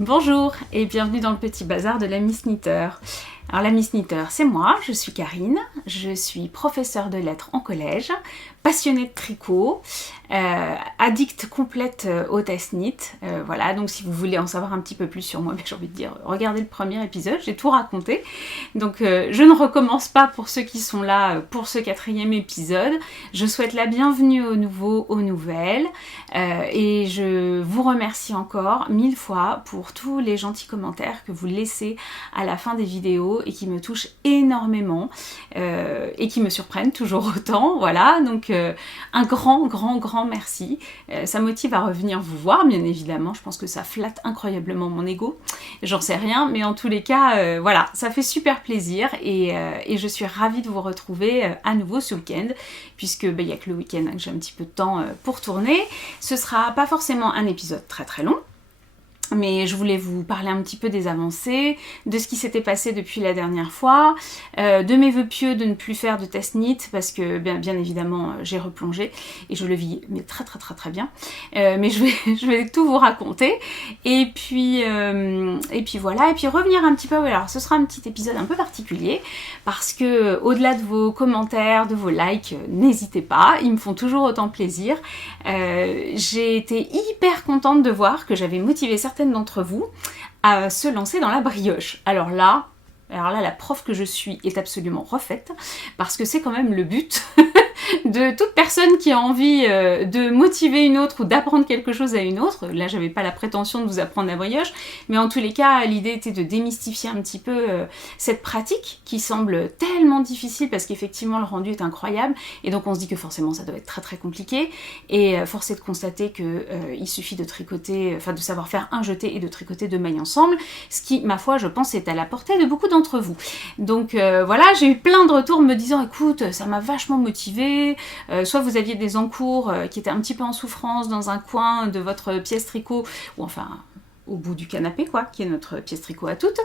Bonjour et bienvenue dans le petit bazar de la Miss Knitter. Alors la Miss Knitter, c'est moi, je suis Karine, je suis professeure de lettres en collège, passionnée de tricot, addict complète au test knit. Voilà, donc si vous voulez en savoir un petit peu plus sur moi, j'ai envie de dire, regardez le premier épisode, j'ai tout raconté. Donc je ne recommence pas pour ceux qui sont là pour ce 4e épisode. Je souhaite la bienvenue aux nouveaux, aux nouvelles, et je vous remercie encore 1000 fois pour tous les gentils commentaires que vous laissez à la fin des vidéos et qui me touchent énormément et qui me surprennent toujours autant. Voilà, donc un grand merci. Ça motive à revenir vous voir, bien évidemment. Je pense que ça flatte incroyablement mon ego. J'en sais rien, mais en tous les cas, voilà, ça fait super plaisir et je suis ravie de vous retrouver à nouveau ce week-end, puisque il n'y a que le week-end que j'ai un petit peu de temps pour tourner. Ce sera pas forcément un épisode très long, mais je voulais vous parler un petit peu des avancées, de ce qui s'était passé depuis la dernière fois, de mes vœux pieux de ne plus faire de test knit, parce que bien évidemment j'ai replongé et je le vis mais très bien. Mais je vais tout vous raconter. Et puis voilà, et puis revenir un petit peu, alors ce sera un petit épisode un peu particulier, parce que au-delà de vos commentaires, de vos likes, n'hésitez pas, ils me font toujours autant plaisir. J'ai été hyper contente de voir que j'avais motivé certaines d'entre vous à se lancer dans la brioche. Alors là, la prof que je suis est absolument refaite, parce que c'est quand même le but de toute personne qui a envie de motiver une autre ou d'apprendre quelque chose à une autre. Là, j'avais pas la prétention de vous apprendre la brioche, mais en tous les cas, l'idée était de démystifier un petit peu cette pratique qui semble tellement difficile, parce qu'effectivement, le rendu est incroyable, et donc on se dit que forcément, ça doit être très compliqué, et force est de constater que il suffit de tricoter, enfin de savoir faire un jeté et de tricoter 2 mailles ensemble, ce qui, ma foi, je pense, est à la portée de beaucoup d'entre vous. Donc voilà, j'ai eu plein de retours me disant, écoute, ça m'a vachement motivée. Soit vous aviez des encours qui étaient un petit peu en souffrance dans un coin de votre pièce tricot, ou enfin au bout du canapé quoi, qui est notre pièce tricot à toutes.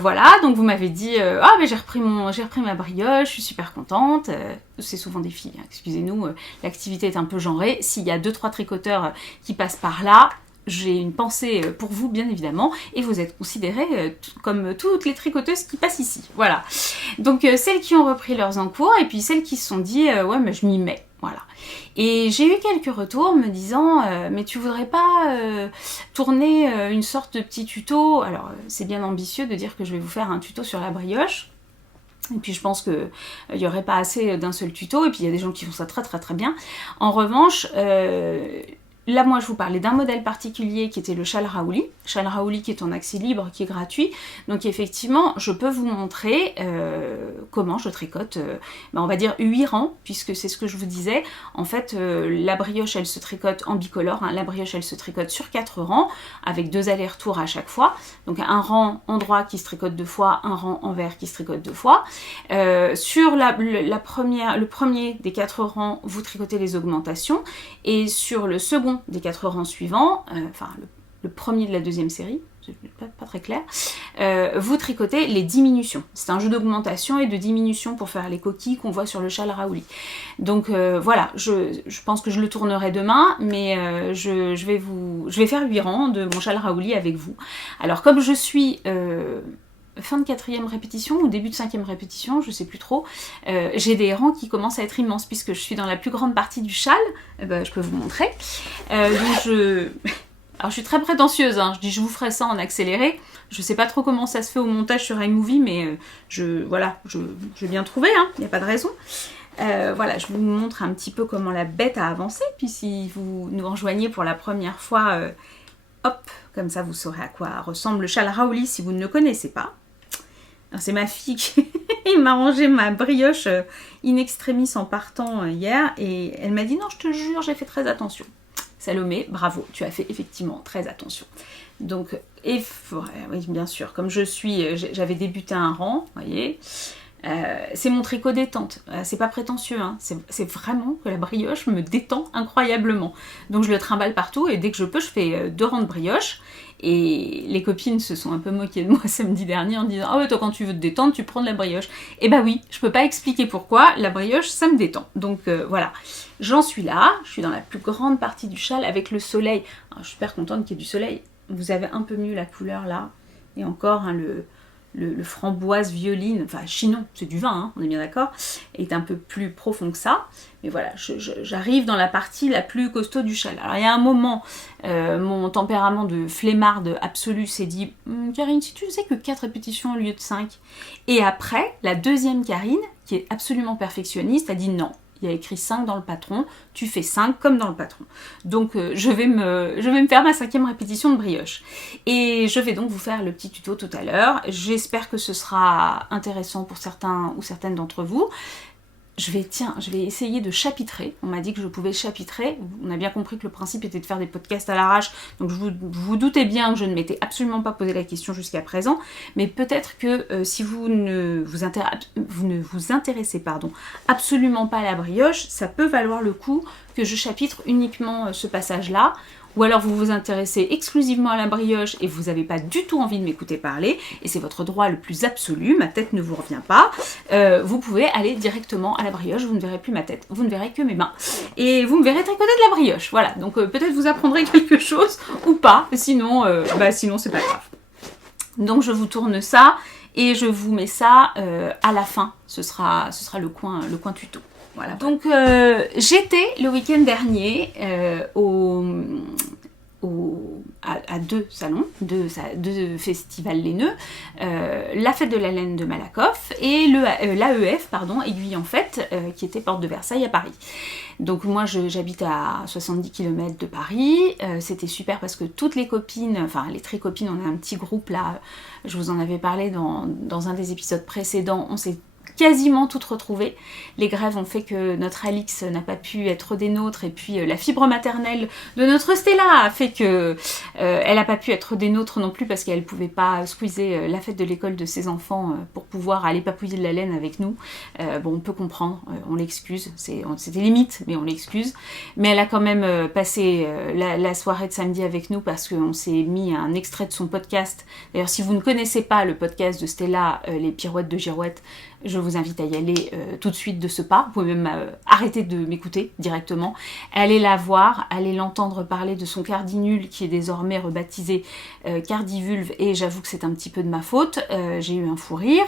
Voilà, donc vous m'avez dit ah mais j'ai repris ma brioche, je suis super contente. C'est souvent des filles, hein, excusez-nous, l'activité est un peu genrée. S'il y a 2-3 tricoteurs qui passent par là, j'ai une pensée pour vous, bien évidemment, et vous êtes considérées comme toutes les tricoteuses qui passent ici. Voilà. Donc celles qui ont repris leurs encours, et puis celles qui se sont dit ouais, mais je m'y mets. Voilà. Et j'ai eu quelques retours me disant mais tu voudrais pas tourner une sorte de petit tuto. Alors c'est bien ambitieux de dire que je vais vous faire un tuto sur la brioche. Et puis je pense qu'il n'y aurait pas assez d'un seul tuto, et puis il y a des gens qui font ça très bien. En revanche, là, moi, je vous parlais d'un modèle particulier qui était le châle Raouli. Châle Raouli qui est en accès libre, qui est gratuit. Donc, effectivement, je peux vous montrer comment je tricote, on va dire 8 rangs, puisque c'est ce que je vous disais. En fait, la brioche, elle se tricote en bicolore. Hein. La brioche, elle se tricote sur 4 rangs, avec 2 allers-retours à chaque fois. Donc, un rang endroit qui se tricote 2 fois, un rang envers qui se tricote 2 fois. Sur le premier des 4 rangs, vous tricotez les augmentations. Et sur le second des 4 rangs suivants, enfin le premier de la deuxième série, c'est pas très clair, vous tricotez les diminutions. C'est un jeu d'augmentation et de diminution pour faire les coquilles qu'on voit sur le châle Raouli. Donc voilà, je pense que je le tournerai demain, mais je vais faire 8 rangs de mon châle Raouli avec vous. Alors comme je suis fin de 4e répétition ou début de 5e répétition, je sais plus trop, j'ai des rangs qui commencent à être immenses, puisque je suis dans la plus grande partie du châle. Je peux vous montrer. Alors je suis très prétentieuse, hein. Je dis je vous ferai ça en accéléré. Je sais pas trop comment ça se fait au montage sur iMovie, mais je vais bien trouver, hein. Il n'y a pas de raison. Voilà, je vous montre un petit peu comment la bête a avancé, puis si vous nous rejoignez pour la première fois, hop, comme ça vous saurez à quoi ressemble le châle Raouli si vous ne le connaissez pas. C'est ma fille qui m'a rangé ma brioche in extremis en partant hier, et elle m'a dit non, je te jure, j'ai fait très attention. Salomé, bravo, tu as fait effectivement très attention. Donc, oui, bien sûr, comme j'avais débuté un rang, vous voyez, c'est mon tricot détente, c'est pas prétentieux, hein. C'est vraiment que la brioche me détend incroyablement. Donc je le trimballe partout, et dès que je peux, je fais 2 rangs de brioche. Et les copines se sont un peu moquées de moi samedi dernier en disant « Ah ouais, toi quand tu veux te détendre, tu prends de la brioche. » Et bah oui, je peux pas expliquer pourquoi, la brioche, ça me détend. Donc voilà, j'en suis là, je suis dans la plus grande partie du châle avec le soleil. Alors, je suis super contente qu'il y ait du soleil. vous avez un peu mieux la couleur là. Et encore, hein, le framboise violine, enfin chinon, c'est du vin, hein, on est bien d'accord, est un peu plus profond que ça. Mais voilà, j'arrive dans la partie la plus costaud du châle. Alors il y a un moment, mon tempérament de flemmarde absolue s'est dit Karine, si tu faisais que 4 répétitions au lieu de 5. Et après, la deuxième Karine, qui est absolument perfectionniste, a dit non. Il y a écrit 5 dans le patron, tu fais 5 comme dans le patron. Donc je vais me faire ma 5e répétition de brioche. Et je vais donc vous faire le petit tuto tout à l'heure. J'espère que ce sera intéressant pour certains ou certaines d'entre vous. Je vais essayer de chapitrer. On m'a dit que je pouvais chapitrer. On a bien compris que le principe était de faire des podcasts à l'arrache. Donc vous doutez bien que je ne m'étais absolument pas posé la question jusqu'à présent. Mais peut-être que si vous ne vous intéressez absolument pas à la brioche, ça peut valoir le coup que je chapitre uniquement ce passage-là. Ou alors vous vous intéressez exclusivement à la brioche et vous n'avez pas du tout envie de m'écouter parler, et c'est votre droit le plus absolu, ma tête ne vous revient pas, vous pouvez aller directement à la brioche, vous ne verrez plus ma tête, vous ne verrez que mes mains, et vous me verrez tricoter de la brioche, voilà, donc peut-être vous apprendrez quelque chose, ou pas, sinon c'est pas grave. Donc je vous tourne ça, et je vous mets ça à la fin, ce sera le coin tuto. Voilà. Donc j'étais le week-end dernier à 2 salons, deux festivals laineux, la fête de la laine de Malakoff et l'AEF, Aiguille en Fête, qui était porte de Versailles à Paris. Donc moi j'habite à 70 km de Paris, c'était super parce que toutes les copines, enfin les tricopines, on a un petit groupe là, je vous en avais parlé dans un des épisodes précédents, on s'est quasiment toutes retrouvées. Les grèves ont fait que notre Alix n'a pas pu être des nôtres, et puis la fibre maternelle de notre Stella a fait que elle n'a pas pu être des nôtres non plus parce qu'elle pouvait pas squeezer la fête de l'école de ses enfants pour pouvoir aller papouiller de la laine avec nous. Bon, on peut comprendre, on l'excuse, c'était limite, mais on l'excuse. Mais elle a quand même passé la soirée de samedi avec nous parce qu'on s'est mis un extrait de son podcast. D'ailleurs, si vous ne connaissez pas le podcast de Stella, les pirouettes de girouette, je vous invite à y aller tout de suite de ce pas. Vous pouvez même arrêter de m'écouter directement. Allez la voir, allez l'entendre parler de son cardinul qui est désormais rebaptisé cardivulve, et j'avoue que c'est un petit peu de ma faute. J'ai eu un fou rire.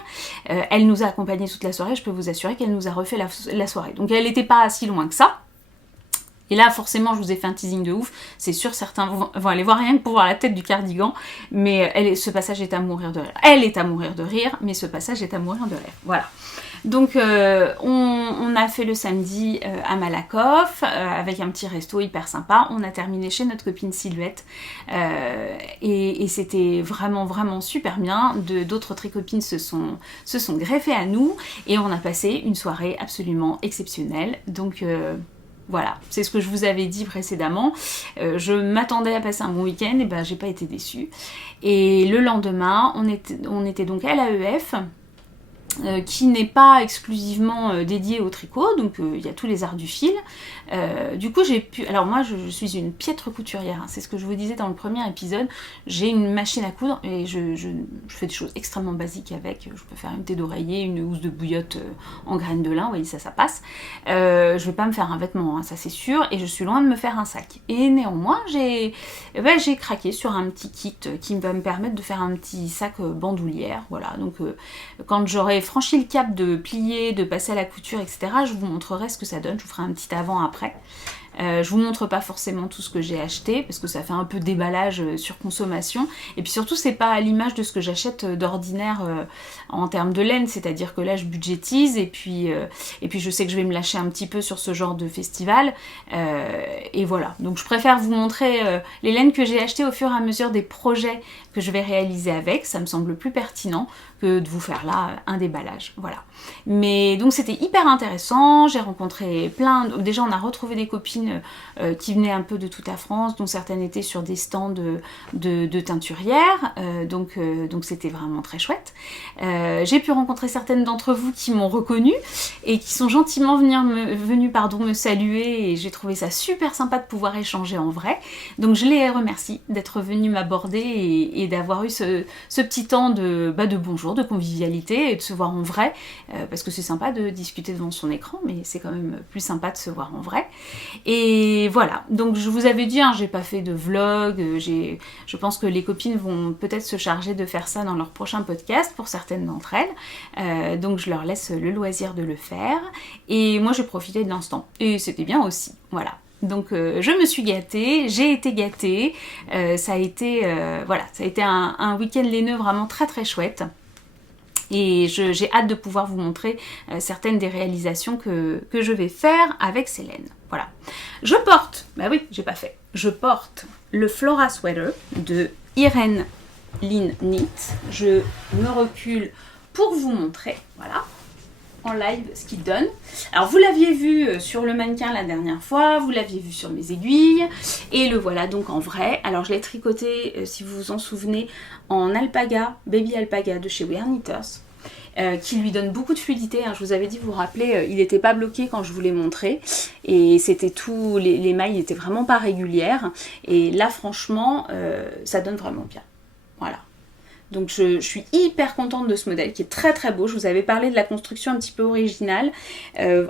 Elle nous a accompagnés toute la soirée, je peux vous assurer qu'elle nous a refait la soirée. Donc elle n'était pas si loin que ça. Et là, forcément, je vous ai fait un teasing de ouf. C'est sûr, certains vont aller voir rien que pour voir la tête du cardigan. Mais ce passage est à mourir de rire. Elle est à mourir de rire, mais ce passage est à mourir de rire. Voilà. Donc, on a fait le samedi à Malakoff, avec un petit resto hyper sympa. On a terminé chez notre copine Sylvette. Et c'était vraiment, vraiment super bien. D'autres tricopines se sont greffées à nous. Et on a passé une soirée absolument exceptionnelle. Donc... voilà, c'est ce que je vous avais dit précédemment. Je m'attendais à passer un bon week-end, et ben j'ai pas été déçue. Et le lendemain, on était donc à l'AEF, qui n'est pas exclusivement dédié au tricot, donc il y a tous les arts du fil. Du coup j'ai pu... Alors moi je suis une piètre couturière, hein, c'est ce que je vous disais dans le premier épisode. J'ai une machine à coudre et je fais des choses extrêmement basiques avec. Je peux faire une thé d'oreiller, une housse de bouillotte en graines de lin, vous voyez, ça passe. Je vais pas me faire un vêtement, hein, ça c'est sûr, et je suis loin de me faire un sac. Et néanmoins j'ai craqué sur un petit kit qui va me permettre de faire un petit sac bandoulière, voilà. Donc quand j'aurai franchi le cap de plier, de passer à la couture, etc., je vous montrerai ce que ça donne. Je vous ferai un petit avant-après. Je vous montre pas forcément tout ce que j'ai acheté parce que ça fait un peu déballage sur consommation, et puis surtout c'est pas à l'image de ce que j'achète d'ordinaire en termes de laine, c'est-à-dire que là je budgétise et puis je sais que je vais me lâcher un petit peu sur ce genre de festival, et voilà. Donc je préfère vous montrer les laines que j'ai achetées au fur et à mesure des projets que je vais réaliser avec, ça me semble plus pertinent que de vous faire là un déballage, voilà. Mais donc c'était hyper intéressant, j'ai rencontré déjà on a retrouvé des copines qui venaient un peu de toute la France, dont certaines étaient sur des stands de teinturières, donc c'était vraiment très chouette. J'ai pu rencontrer certaines d'entre vous qui m'ont reconnue et qui sont gentiment venues me saluer, et j'ai trouvé ça super sympa de pouvoir échanger en vrai. Donc je les remercie d'être venues m'aborder et d'avoir eu ce petit temps de bonjour, toujours de convivialité et de se voir en vrai, parce que c'est sympa de discuter devant son écran, mais c'est quand même plus sympa de se voir en vrai. Et voilà, donc je vous avais dit, hein, j'ai pas fait de vlog, je pense que les copines vont peut-être se charger de faire ça dans leur prochain podcast, pour certaines d'entre elles, donc je leur laisse le loisir de le faire, et moi j'ai profité de l'instant, et c'était bien aussi, voilà. Donc je me suis gâtée, j'ai été gâtée, ça a été, voilà, ça a été un week-end laineux vraiment très très chouette. Et j'ai hâte de pouvoir vous montrer certaines des réalisations que je vais faire avec Célène. Voilà. Je porte, bah oui, j'ai pas fait, je porte le Flora Sweater de Irene Lynn Knit. Je me recule pour vous montrer, voilà, en live ce qu'il donne. Alors vous l'aviez vu sur le mannequin la dernière fois, vous l'aviez vu sur mes aiguilles, et le voilà donc en vrai. Alors je l'ai tricoté, si vous vous en souvenez, en alpaga, baby alpaga de chez We Are Knitters, qui lui donne beaucoup de fluidité, hein. Je vous avais dit, vous vous rappelez, il n'était pas bloqué quand je vous l'ai montré, et c'était tout, les mailles n'étaient vraiment pas régulières, et là franchement, ça donne vraiment bien. Voilà. Donc je suis hyper contente de ce modèle qui est très très beau. Je vous avais parlé de la construction un petit peu originale.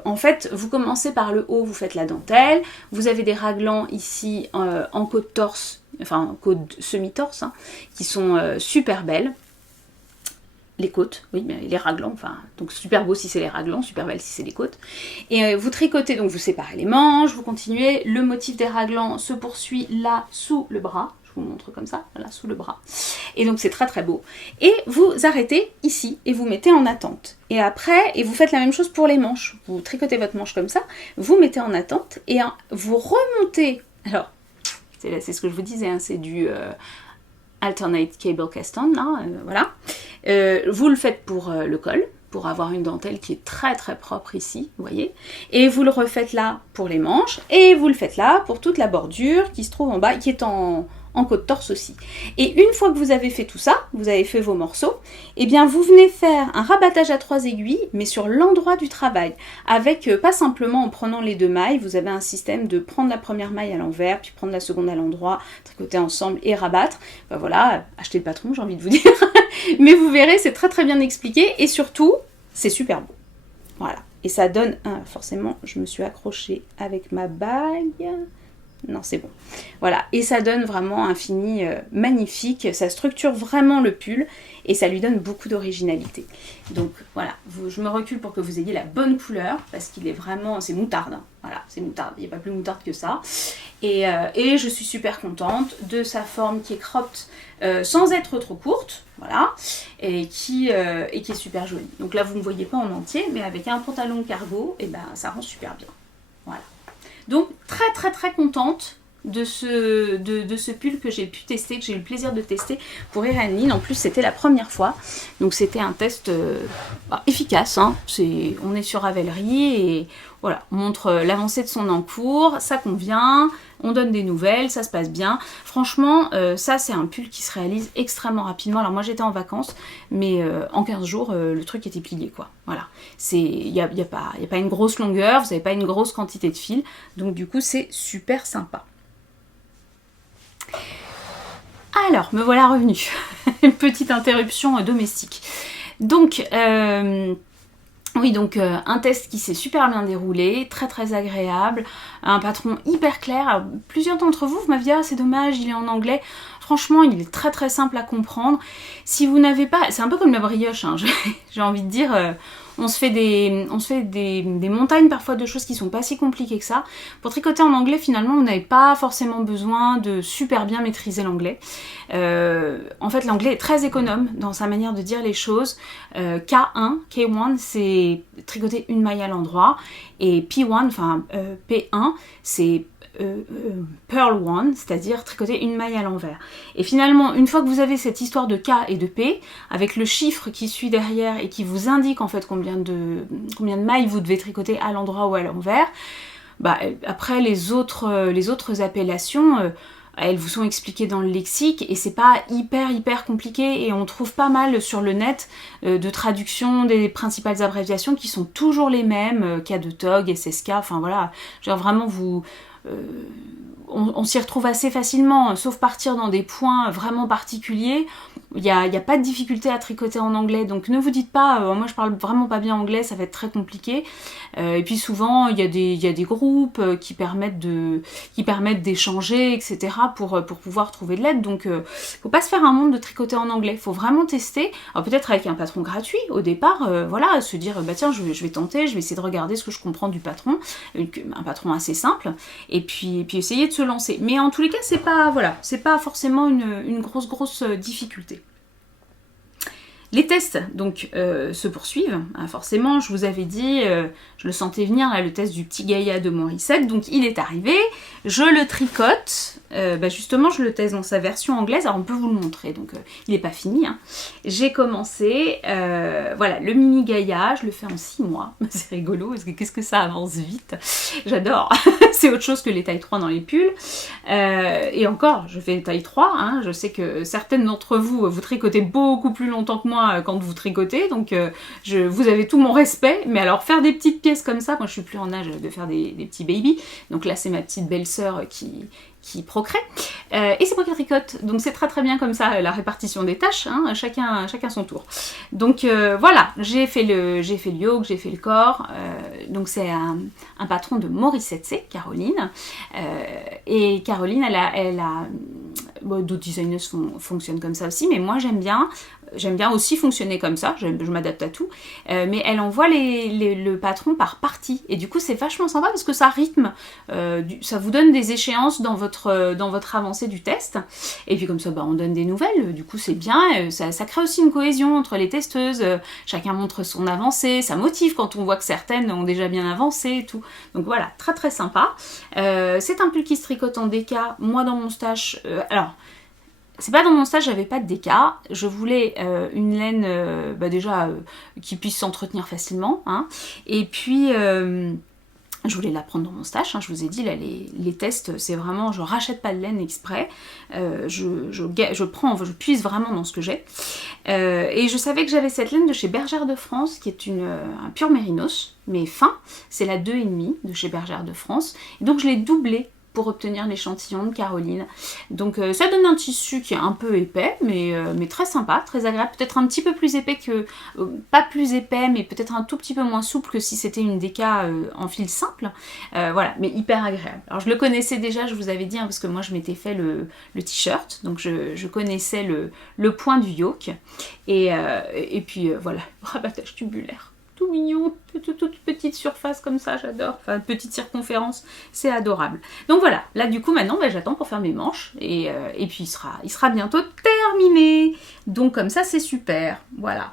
En fait, vous commencez par le haut, vous faites la dentelle. Vous avez des raglans ici en côte torse, enfin côte semi-torse, hein, qui sont super belles. Les côtes, oui, mais les raglans, enfin, donc super beau si c'est les raglans, super belle si c'est les côtes. Et vous tricotez, donc vous séparez les manches, vous continuez. Le motif des raglans se poursuit là sous le bras. Je vous montre comme ça, là sous le bras. Et donc c'est très très beau. Et vous arrêtez ici et vous mettez en attente. Et après, et vous faites la même chose pour les manches. Vous tricotez votre manche comme ça, vous mettez en attente et vous remontez. Alors, c'est ce que je vous disais, hein, c'est du alternate cable cast on, là, voilà. Vous le faites pour le col, pour avoir une dentelle qui est très très propre ici, vous voyez. Et vous le refaites là pour les manches, et vous le faites là pour toute la bordure qui se trouve en bas, qui est en côte torse aussi. Et une fois que vous avez fait tout ça, vous avez fait vos morceaux, et bien vous venez faire un rabattage à 3 aiguilles, mais sur l'endroit du travail, avec pas simplement en prenant les 2 mailles, vous avez un système de prendre la première maille à l'envers, puis prendre la seconde à l'endroit, tricoter ensemble et rabattre. Ben voilà, achetez le patron, j'ai envie de vous dire. Mais vous verrez, c'est très très bien expliqué, et surtout, c'est super beau. Voilà. Et ça donne, forcément, je me suis accrochée avec ma bague. Non, c'est bon. Voilà, et ça donne vraiment un fini magnifique, ça structure vraiment le pull et ça lui donne beaucoup d'originalité. Donc voilà, je me recule pour que vous ayez la bonne couleur parce qu'il est vraiment, c'est moutarde, hein. Voilà, c'est moutarde, il n'y a pas plus moutarde que ça. Et je suis super contente de sa forme qui est cropped sans être trop courte, voilà, et qui est super jolie. Donc là, vous ne me voyez pas en entier, mais avec un pantalon cargo, et ben ça rend super bien. Voilà. Donc très très très contente de ce pull que j'ai pu tester, que j'ai eu le plaisir de tester pour Irene Lynn. En plus c'était la première fois, donc c'était un test efficace, hein. On est sur Ravelry et voilà, on montre l'avancée de son encours, ça convient, on donne des nouvelles, ça se passe bien. Franchement, ça c'est un pull qui se réalise extrêmement rapidement. Alors moi j'étais en vacances, mais en 15 jours, le truc était plié, quoi. Voilà, il n'y a pas une grosse longueur, vous n'avez pas une grosse quantité de fil, donc du coup c'est super sympa. Alors, me voilà revenue. Une petite interruption domestique. Donc, oui, donc un test qui s'est super bien déroulé, très très agréable, un patron hyper clair. Alors, plusieurs d'entre vous m'aviez dit « Ah, c'est dommage, il est en anglais ». Franchement, il est très très simple à comprendre. Si vous n'avez pas... C'est un peu comme la brioche, hein, j'ai envie de dire... on se fait des montagnes parfois de choses qui sont pas si compliquées que ça. Pour tricoter en anglais, finalement, vous n'avez pas forcément besoin de super bien maîtriser l'anglais. En fait, l'anglais est très économe dans sa manière de dire les choses. K1, c'est tricoter une maille à l'endroit. Et P1, enfin P1, c'est Purl One, c'est-à-dire tricoter une maille à l'envers. Et finalement, une fois que vous avez cette histoire de K et de P, avec le chiffre qui suit derrière et qui vous indique en fait combien de mailles vous devez tricoter à l'endroit ou à l'envers, bah, après les autres appellations, elles vous sont expliquées dans le lexique et c'est pas hyper compliqué et on trouve pas mal sur le net de traduction des principales abréviations qui sont toujours les mêmes, K de TOG, SSK, enfin voilà, genre vraiment on s'y retrouve assez facilement, sauf partir dans des points vraiment particuliers. il n'y a pas de difficulté à tricoter en anglais, donc ne vous dites pas, moi je parle vraiment pas bien anglais, ça va être très compliqué. Et puis souvent, il y a des groupes qui permettent d'échanger, etc. pour pouvoir trouver de l'aide. Donc, faut pas se faire un monde de tricoter en anglais. Faut vraiment tester. Alors peut-être avec un patron gratuit au départ, voilà, se dire, bah tiens, je vais tenter, je vais essayer de regarder ce que je comprends du patron, un patron assez simple, et puis essayer de se lancer. Mais en tous les cas, c'est pas forcément une grosse difficulté. Les tests donc se poursuivent, hein, forcément, je vous avais dit, je le sentais venir, là, le test du petit Gaïa de Morissette, donc il est arrivé, je le tricote, justement je le teste dans sa version anglaise, alors on peut vous le montrer, donc il n'est pas fini, hein. J'ai commencé, voilà, le mini Gaïa, je le fais en 6 mois, c'est rigolo, parce que qu'est-ce que ça avance vite, j'adore, c'est autre chose que les tailles 3 dans les pulls, et encore, je fais taille 3, hein, je sais que certaines d'entre vous, vous tricotez beaucoup plus longtemps que moi quand vous tricotez, donc vous avez tout mon respect, mais alors faire des petites pièces comme ça, moi je suis plus en âge de faire des petits baby, donc là c'est ma petite belle-sœur qui procrée, et c'est moi qui tricote, donc c'est très bien comme ça la répartition des tâches, hein, chacun son tour. Donc voilà, j'ai fait le yoke, j'ai fait le corps, donc c'est un patron de Morissette, c'est Caroline, et Caroline elle a d'autres designers fonctionnent comme ça aussi, mais moi j'aime bien aussi fonctionner comme ça, je m'adapte à tout, mais elle envoie le patron par partie, et du coup c'est vachement sympa parce que ça rythme, ça vous donne des échéances dans votre avancée du test, et puis comme ça on donne des nouvelles, du coup c'est bien, ça crée aussi une cohésion entre les testeuses, chacun montre son avancée, ça motive quand on voit que certaines ont déjà bien avancé et tout, donc voilà, très sympa. C'est un pull qui se tricote en DK, moi dans mon stage, alors c'est pas dans mon stage, j'avais pas de DK, je voulais une laine qui puisse s'entretenir facilement, hein. Et puis je voulais la prendre dans mon stage, hein. Je vous ai dit là les tests c'est vraiment, je rachète pas de laine exprès, je puise vraiment dans ce que j'ai, et je savais que j'avais cette laine de chez Bergère de France qui est un pur mérinos, mais fin, c'est la 2,5 de chez Bergère de France, et donc je l'ai doublée pour obtenir l'échantillon de Caroline. Donc ça donne un tissu qui est un peu épais, mais très sympa, très agréable, peut-être un petit peu plus épais que, pas plus épais, mais peut-être un tout petit peu moins souple que si c'était une DK en fil simple, voilà, mais hyper agréable. Alors je le connaissais déjà, je vous avais dit, hein, parce que moi je m'étais fait le t-shirt, donc je connaissais le point du yoke, et puis voilà, rabattage tubulaire. Tout mignon, toute petite surface comme ça, j'adore, enfin petite circonférence, c'est adorable. Donc voilà, là du coup maintenant j'attends pour faire mes manches, et puis il sera bientôt terminé, donc comme ça c'est super, voilà.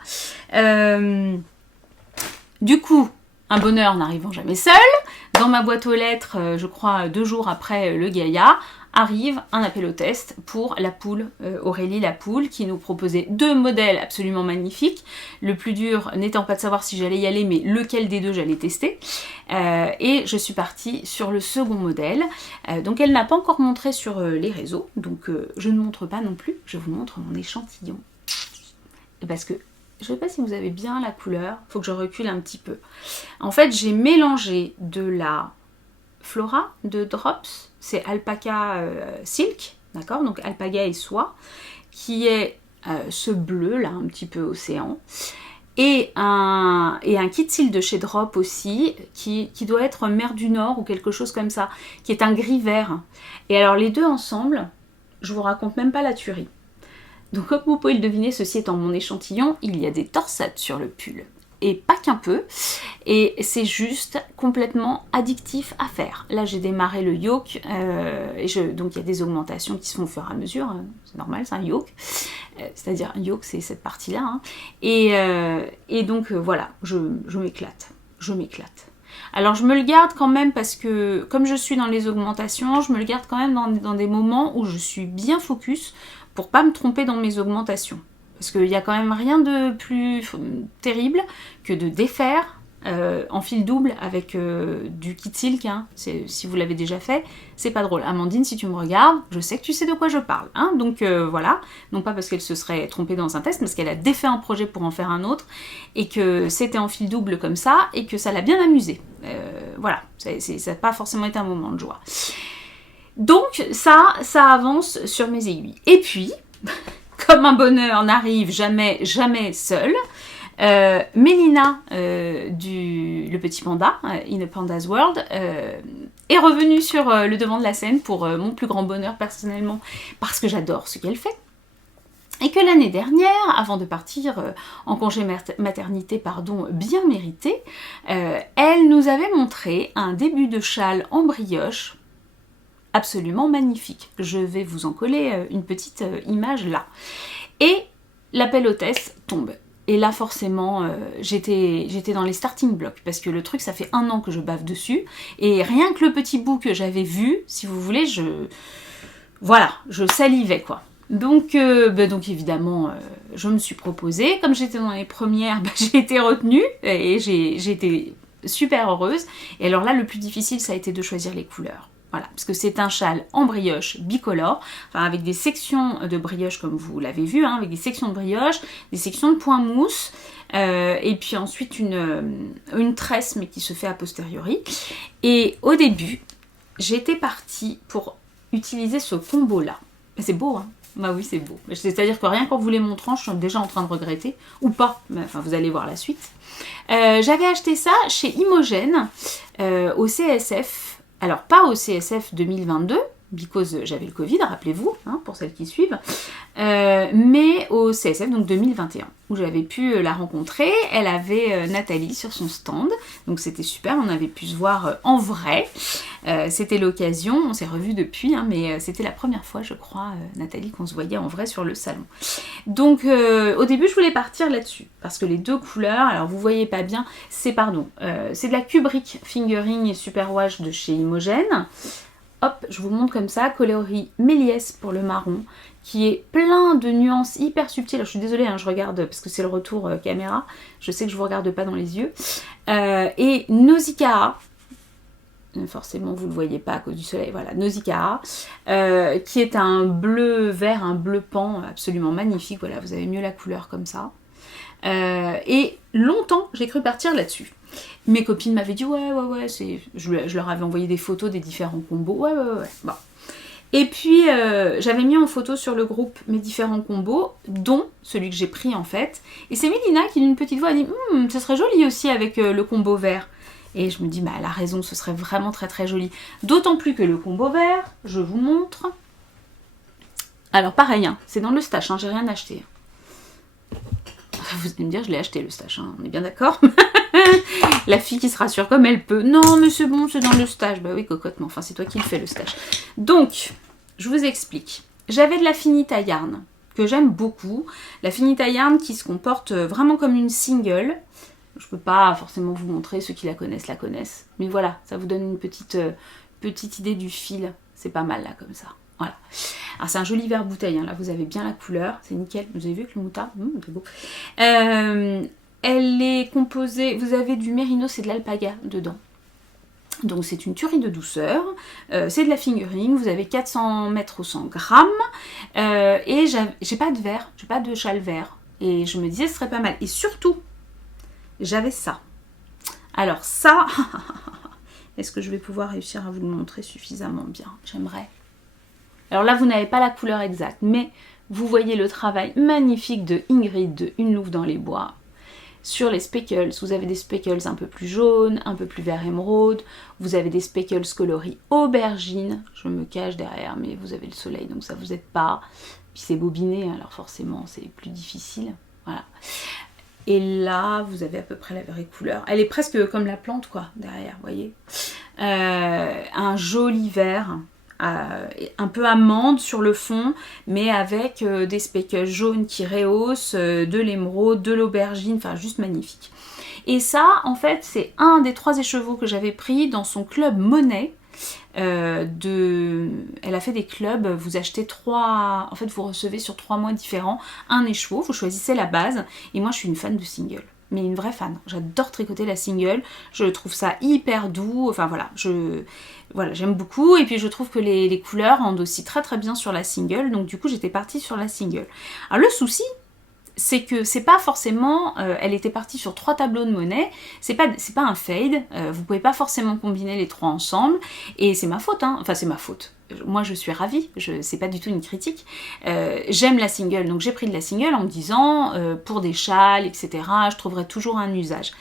Du coup, un bonheur n'arrivant jamais seul, dans ma boîte aux lettres, je crois 2 jours après le Gaïa, arrive un appel au test pour la poule, Aurélie la poule, qui nous proposait 2 modèles absolument magnifiques, le plus dur n'étant pas de savoir si j'allais y aller, mais lequel des 2 j'allais tester, et je suis partie sur le second modèle, donc elle n'a pas encore montré sur les réseaux, donc je ne montre pas non plus, je vous montre mon échantillon, parce que je ne sais pas si vous avez bien la couleur, il faut que je recule un petit peu. En fait, j'ai mélangé de la Flora de Drops, c'est alpaca silk, d'accord, donc alpaga et soie, qui est ce bleu là, un petit peu océan, et un kit silk de chez Drop aussi, qui doit être mer du Nord ou quelque chose comme ça, qui est un gris vert. Et alors les deux ensemble, je vous raconte même pas la tuerie. Donc comme vous pouvez le deviner, ceci étant mon échantillon, il y a des torsades sur le pull. Et pas qu'un peu, et c'est juste complètement addictif à faire. Là j'ai démarré le yoke, donc il y a des augmentations qui se font au fur et à mesure, hein, c'est normal, c'est un yoke, c'est-à-dire un yoke c'est cette partie-là, hein, et donc voilà, je m'éclate. Alors je me le garde quand même parce que comme je suis dans les augmentations, je me le garde quand même dans des moments où je suis bien focus pour pas me tromper dans mes augmentations. Parce qu'il n'y a quand même rien de plus terrible que de défaire en fil double avec du kit silk, hein. Si vous l'avez déjà fait, c'est pas drôle. Amandine, si tu me regardes, je sais que tu sais de quoi je parle, hein. Donc voilà, non pas parce qu'elle se serait trompée dans un test, mais parce qu'elle a défait un projet pour en faire un autre, et que c'était en fil double comme ça, et que ça l'a bien amusée. Voilà, ça n'a pas forcément été un moment de joie. Donc ça avance sur mes aiguilles. Et puis... comme un bonheur n'arrive jamais, jamais seul, Mélina le petit panda, In a Panda's World, est revenue sur le devant de la scène pour mon plus grand bonheur personnellement, parce que j'adore ce qu'elle fait. Et que l'année dernière, avant de partir en congé maternité bien mérité, elle nous avait montré un début de châle en brioche absolument magnifique. Je vais vous en coller une petite image là. Et l'appel hôtesse tombe. Et là, forcément, j'étais dans les starting blocks, parce que le truc, ça fait 1 an que je bave dessus, et rien que le petit bout que j'avais vu, si vous voulez, je salivais, quoi. Donc évidemment, je me suis proposée. Comme j'étais dans les premières, j'ai été retenue, et j'ai été super heureuse. Et alors là, le plus difficile, ça a été de choisir les couleurs. Voilà, parce que c'est un châle en brioche bicolore, enfin avec des sections de brioche comme vous l'avez vu, hein, avec des sections de brioche, des sections de point mousse, et puis ensuite une tresse mais qui se fait a posteriori. Et au début, j'étais partie pour utiliser ce combo-là. C'est beau, hein? Bah oui, c'est beau. C'est-à-dire que rien qu'en vous les montrant, je suis déjà en train de regretter, ou pas, mais enfin vous allez voir la suite. J'avais acheté ça chez Imogène, au CSF. Alors, pas au CSF 2022, because j'avais le Covid, rappelez-vous, hein, pour celles qui suivent, mais au CSF, donc 2021, où j'avais pu la rencontrer. Elle avait Nathalie sur son stand, donc c'était super, on avait pu se voir en vrai. C'était l'occasion, on s'est revus depuis, hein, mais c'était la première fois, je crois, Nathalie, qu'on se voyait en vrai sur le salon. Donc, au début, je voulais partir là-dessus, parce que les 2 couleurs, alors vous voyez pas bien, c'est de la Kubrick Fingering et Superwash de chez Imogène. Hop, je vous montre comme ça, coloris Méliès pour le marron, qui est plein de nuances hyper subtiles. Alors, je suis désolée, hein, je regarde parce que c'est le retour caméra, je sais que je vous regarde pas dans les yeux. Et Nausicaa, forcément vous le voyez pas à cause du soleil, voilà, Nausicaa, qui est un bleu vert, un bleu pan absolument magnifique, voilà, vous avez mieux la couleur comme ça. Et longtemps, j'ai cru partir là-dessus. Mes copines m'avaient dit ouais, je leur avais envoyé des photos des différents combos, ouais, bon. Et puis j'avais mis en photo sur le groupe mes différents combos, dont celui que j'ai pris en fait. Et c'est Mélina qui d'une petite voix a dit ça serait joli aussi avec le combo vert. Et je me dis elle a raison, ce serait vraiment très très joli. D'autant plus que le combo vert, je vous montre. Alors pareil, hein, c'est dans le stash, hein, j'ai rien acheté. Vous allez me dire, je l'ai acheté le stash, hein, on est bien d'accord. La fille qui se rassure comme elle peut. Non, mais c'est bon, c'est dans le stash. Bah oui, cocotte, mais enfin, c'est toi qui le fais, le stash. Donc, je vous explique. J'avais de la Finita Yarn, que j'aime beaucoup. La Finita Yarn qui se comporte vraiment comme une single. Je peux pas forcément vous montrer, ceux qui la connaissent. Mais voilà, ça vous donne une petite idée du fil. C'est pas mal, là, comme ça. Voilà. Alors c'est un joli verre bouteille, hein. Là vous avez bien la couleur, c'est nickel. Vous avez vu avec le moutarde, c'est beau. Elle est composée, vous avez du mérinos et de l'alpaga dedans. Donc c'est une tuerie de douceur, c'est de la fingering, vous avez 400 mètres au 100 grammes, et j'ai pas de verre, j'ai pas de châle vert. Et je me disais ce serait pas mal. Et surtout, j'avais ça. Alors ça, est-ce que je vais pouvoir réussir à vous le montrer suffisamment bien? J'aimerais. Alors là, vous n'avez pas la couleur exacte, mais vous voyez le travail magnifique de Ingrid de Une Louve dans les Bois. Sur les speckles, vous avez des speckles un peu plus jaunes, un peu plus vert émeraude, vous avez des speckles coloris aubergine, je me cache derrière, mais vous avez le soleil, donc ça vous aide pas. Puis c'est bobiné, alors forcément, c'est plus difficile. Voilà. Et là, vous avez à peu près la vraie couleur. Elle est presque comme la plante, quoi, derrière, vous voyez. Un joli vert. Un peu amande sur le fond, mais avec des speckles jaunes qui rehaussent, de l'émeraude, de l'aubergine, enfin juste magnifique. Et ça, en fait, c'est un des 3 écheveaux que j'avais pris dans son club Monet. Elle a fait des clubs, vous achetez 3, en fait vous recevez sur 3 mois différents un écheveau, vous choisissez la base, et moi je suis une fan de single. Mais une vraie fan. J'adore tricoter la single. Je trouve ça hyper doux. Enfin voilà, j'aime beaucoup. Et puis je trouve que les couleurs rendent aussi très très bien sur la single. Donc du coup, j'étais partie sur la single. Alors le souci, c'est que c'est pas forcément... elle était partie sur 3 tableaux de Monet. C'est pas un fade. Vous pouvez pas forcément combiner les 3 ensemble. Et c'est ma faute, hein. Enfin, c'est ma faute. moi je suis ravie, c'est pas du tout une critique. J'aime la single, donc j'ai pris de la single en me disant pour des châles, etc., je trouverai toujours un usage.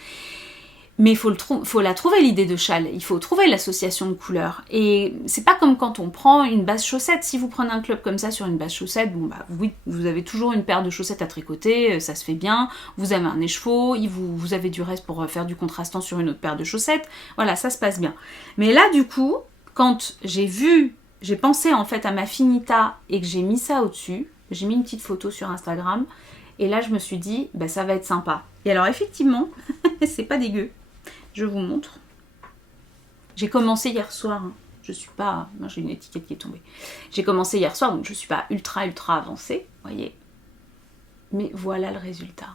Mais il faut la trouver, l'idée de châle, il faut trouver l'association de couleurs. Et c'est pas comme quand on prend une base chaussette. Si vous prenez un club comme ça sur une base chaussette, bon bah oui, vous avez toujours une paire de chaussettes à tricoter, ça se fait bien, vous avez un écheveau, vous avez du reste pour faire du contrastant sur une autre paire de chaussettes, voilà, ça se passe bien. Mais là du coup, quand j'ai pensé en fait à ma finita et que j'ai mis ça au-dessus, j'ai mis une petite photo sur Instagram, et là je me suis dit, bah ça va être sympa. Et alors effectivement, c'est pas dégueu. Je vous montre. J'ai commencé hier soir. Hein. Je suis pas... Non, j'ai une étiquette qui est tombée. J'ai commencé hier soir, donc je suis pas ultra avancée. Vous voyez. Mais voilà le résultat.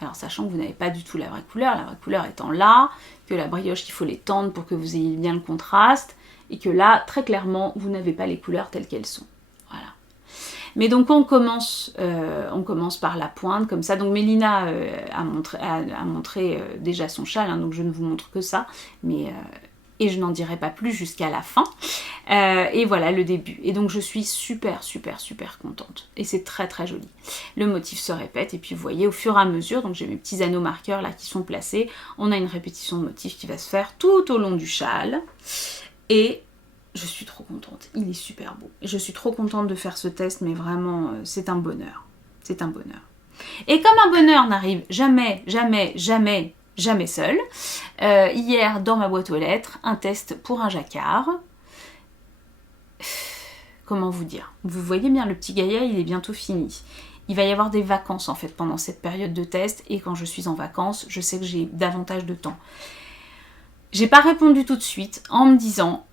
Alors, sachant que vous n'avez pas du tout la vraie couleur étant là, que la brioche, il faut les tendre pour que vous ayez bien le contraste, et que là, très clairement, vous n'avez pas les couleurs telles qu'elles sont. Voilà. Mais donc on commence par la pointe comme ça. Donc Mélina a montré déjà son châle, hein, donc je ne vous montre que ça, et je n'en dirai pas plus jusqu'à la fin. Et voilà le début. Et donc je suis super contente. Et c'est très joli. Le motif se répète, et puis vous voyez au fur et à mesure, donc j'ai mes petits anneaux marqueurs là qui sont placés, on a une répétition de motif qui va se faire tout au long du châle. Et je suis trop contente, il est super beau. Je suis trop contente de faire ce test, mais vraiment, c'est un bonheur. C'est un bonheur. Et comme un bonheur n'arrive jamais seul, hier, dans ma boîte aux lettres, un test pour un jacquard. Comment vous dire? Vous voyez bien, le petit gaillard, il est bientôt fini. Il va y avoir des vacances, en fait, pendant cette période de test, et quand je suis en vacances, je sais que j'ai davantage de temps. J'ai pas répondu tout de suite, en me disant...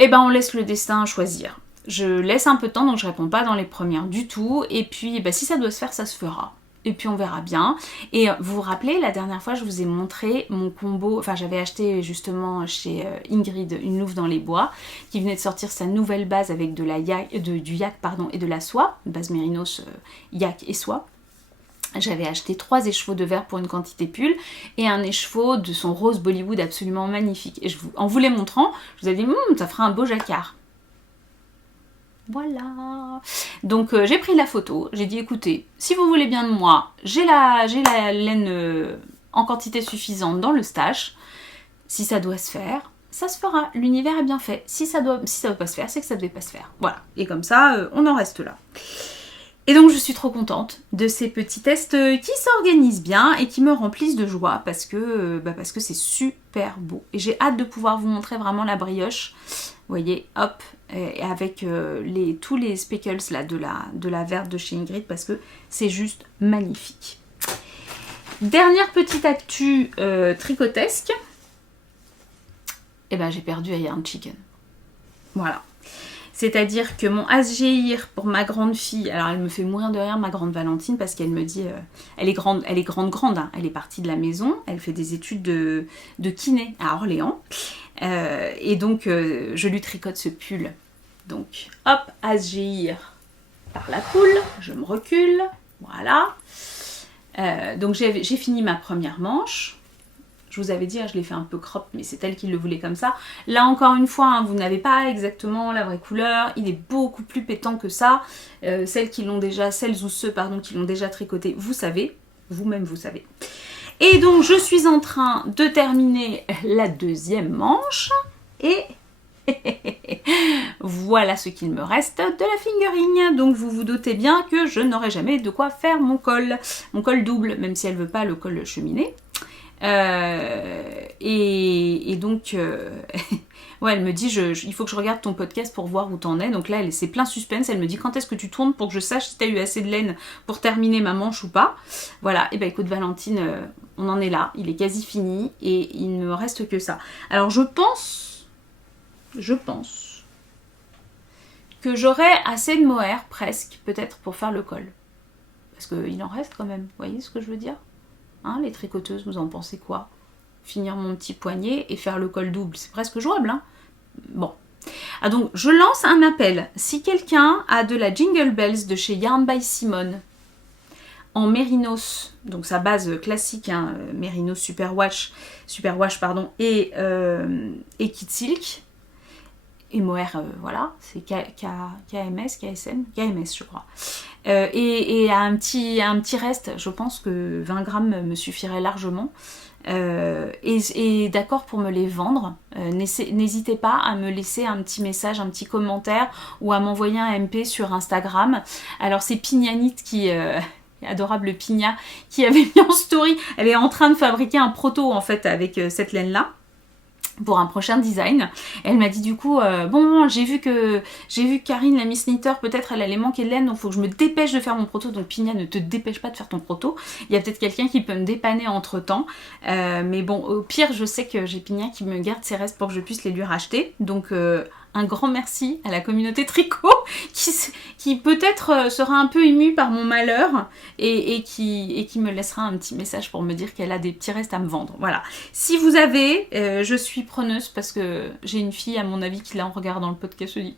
Eh ben on laisse le destin choisir. Je laisse un peu de temps, donc je réponds pas dans les premières du tout. Et puis si ça doit se faire, ça se fera. Et puis on verra bien. Et vous vous rappelez, la dernière fois, je vous ai montré mon combo. Enfin, j'avais acheté justement chez Ingrid une louve dans les bois, qui venait de sortir sa nouvelle base avec du yak et de la soie, base mérinos, yak et soie. J'avais acheté 3 écheveaux de verre pour une quantité pull et un écheveau de son rose Bollywood absolument magnifique. Et en vous les montrant, je vous ai dit, ça fera un beau jacquard. Voilà. Donc j'ai pris la photo, j'ai dit, écoutez, si vous voulez bien de moi, j'ai la laine en quantité suffisante dans le stash. Si ça doit se faire, ça se fera. L'univers est bien fait. Si ça doit pas se faire, c'est que ça ne devait pas se faire. Voilà. Et comme ça, on en reste là. Et donc je suis trop contente de ces petits tests qui s'organisent bien et qui me remplissent de joie parce que c'est super beau. Et j'ai hâte de pouvoir vous montrer vraiment la brioche. Vous voyez, hop, et avec tous les speckles là, de la verte de chez Ingrid parce que c'est juste magnifique. Dernière petite actu tricotesque. Et ben j'ai perdu Iron Chicken. Voilà. C'est-à-dire que mon Asgéhir pour ma grande fille, alors elle me fait mourir de rire, ma grande Valentine, parce qu'elle me dit, elle est grande, hein, elle est partie de la maison, elle fait des études de kiné à Orléans, et donc je lui tricote ce pull. Donc hop, Asgéhir par la poule, je me recule, voilà. Donc j'ai fini ma première manche. Je vous avais dit, je l'ai fait un peu crop, mais c'est elle qui le voulait comme ça. Là, encore une fois, vous n'avez pas exactement la vraie couleur. Il est beaucoup plus pétant que ça. Celles ou ceux qui l'ont déjà tricoté, vous savez. Vous-même, vous savez. Et donc, je suis en train de terminer la deuxième manche. Et voilà ce qu'il me reste de la fingering. Donc, vous vous doutez bien que je n'aurai jamais de quoi faire mon col double, même si elle veut pas le col cheminé. Et donc ouais, elle me dit il faut que je regarde ton podcast pour voir où t'en es. Donc là c'est plein suspense, elle me dit quand est-ce que tu tournes pour que je sache si t'as eu assez de laine pour terminer ma manche ou pas. Voilà, et écoute Valentine, on en est là, il est quasi fini et il ne me reste que ça. Alors je pense que j'aurai assez de mohair presque peut-être pour faire le col, parce qu'il en reste quand même, vous voyez ce que je veux dire? Hein, les tricoteuses, vous en pensez quoi? Finir mon petit poignet et faire le col double, c'est presque jouable, hein? Bon. Ah donc, je lance un appel. Si quelqu'un a de la Jingle Bells de chez Yarn by Simone en mérinos, donc sa base classique, hein, mérinos superwash et kit silk, voilà, c'est KMS, KSM, KMS je crois. Et un petit reste, je pense que 20 grammes me suffirait largement. Et d'accord pour me les vendre, n'hésitez pas à me laisser un petit message, un petit commentaire ou à m'envoyer un MP sur Instagram. Alors c'est Pignanite qui... adorable Pigna qui avait mis en story, elle est en train de fabriquer un proto en fait avec cette laine là pour un prochain design. Elle m'a dit du coup, bon, j'ai vu que Karine, la Miss Knitter, peut-être elle allait manquer de laine, donc il faut que je me dépêche de faire mon proto. Donc Pigna, ne te dépêche pas de faire ton proto. Il y a peut-être quelqu'un qui peut me dépanner entre temps. Mais bon, au pire, je sais que j'ai Pigna qui me garde ses restes pour que je puisse les lui racheter. Donc un grand merci à la communauté tricot qui peut-être sera un peu émue par mon malheur et qui me laissera un petit message pour me dire qu'elle a des petits restes à me vendre. Voilà. Si vous avez, je suis preneuse parce que j'ai une fille à mon avis qui là en regardant le podcast se dit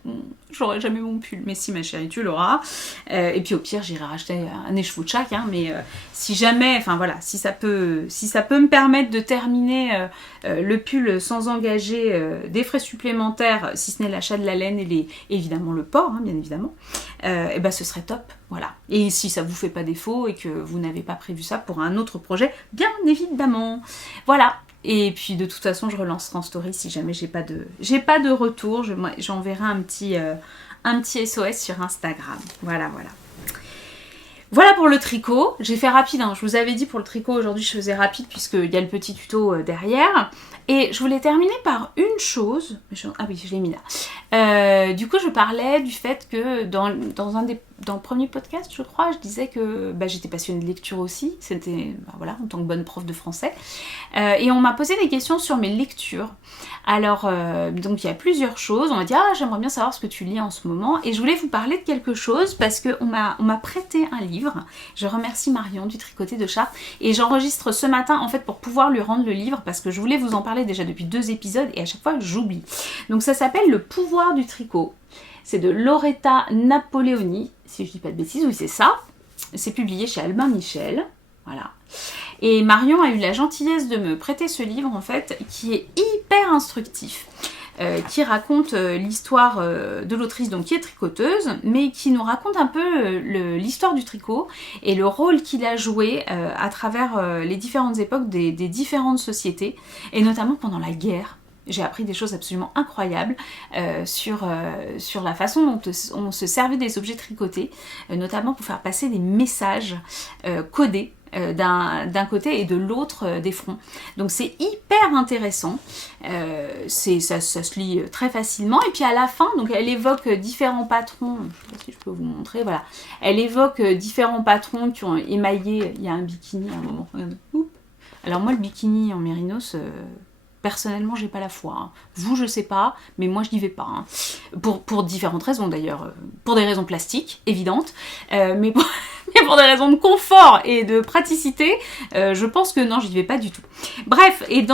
j'aurai jamais mon pull, mais si ma chérie tu l'auras. Et puis au pire j'irai racheter un écheveau de chaque, hein, mais si jamais, enfin voilà, si ça peut me permettre de terminer le pull sans engager des frais supplémentaires, si ce n'est l'achat de la laine et évidemment le port, hein, bien évidemment, et ben ce serait top, voilà. Et si ça vous fait pas défaut et que vous n'avez pas prévu ça pour un autre projet, bien évidemment, voilà. Et puis de toute façon je relancerai en story si jamais j'ai pas de retour, j'enverrai un petit SOS sur Instagram, voilà. Voilà pour le tricot, j'ai fait rapide, hein. Je vous avais dit pour le tricot aujourd'hui je faisais rapide puisqu'il y a le petit tuto derrière. Et je voulais terminer par une chose, ah oui je l'ai mis là. Du coup je parlais du fait que dans le premier podcast je crois, je disais que j'étais passionnée de lecture aussi, c'était voilà, en tant que bonne prof de français. Et on m'a posé des questions sur mes lectures. Alors donc il y a plusieurs choses, on m'a dit j'aimerais bien savoir ce que tu lis en ce moment et je voulais vous parler de quelque chose parce qu'on m'a prêté un livre. Je remercie Marion du Tricoté de Chartres et j'enregistre ce matin en fait pour pouvoir lui rendre le livre parce que je voulais vous en parler déjà depuis 2 épisodes et à chaque fois j'oublie. Donc ça s'appelle Le pouvoir du tricot. C'est de Loretta Napoleoni, si je dis pas de bêtises, oui c'est ça. C'est publié chez Albin Michel, voilà. Et Marion a eu la gentillesse de me prêter ce livre en fait, qui est hyper instructif, qui raconte l'histoire de l'autrice donc qui est tricoteuse, mais qui nous raconte un peu l'histoire du tricot et le rôle qu'il a joué à travers les différentes époques des différentes sociétés, et notamment pendant la guerre. J'ai appris des choses absolument incroyables sur la façon dont on se servait des objets tricotés, notamment pour faire passer des messages codés d'un côté et de l'autre des fronts. Donc c'est hyper intéressant, ça se lit très facilement, et puis à la fin, donc elle évoque différents patrons, je sais pas si je peux vous montrer, voilà, elle évoque différents patrons qui ont émaillé, il y a un bikini à un moment, alors moi le bikini en mérinos, personnellement, j'ai pas la foi. Hein. Vous, je sais pas, mais moi, je n'y vais pas. Hein. Pour différentes raisons, d'ailleurs. Pour des raisons plastiques, évidentes. Mais pour des raisons de confort et de praticité, je pense que non, j'y vais pas du tout. Bref, et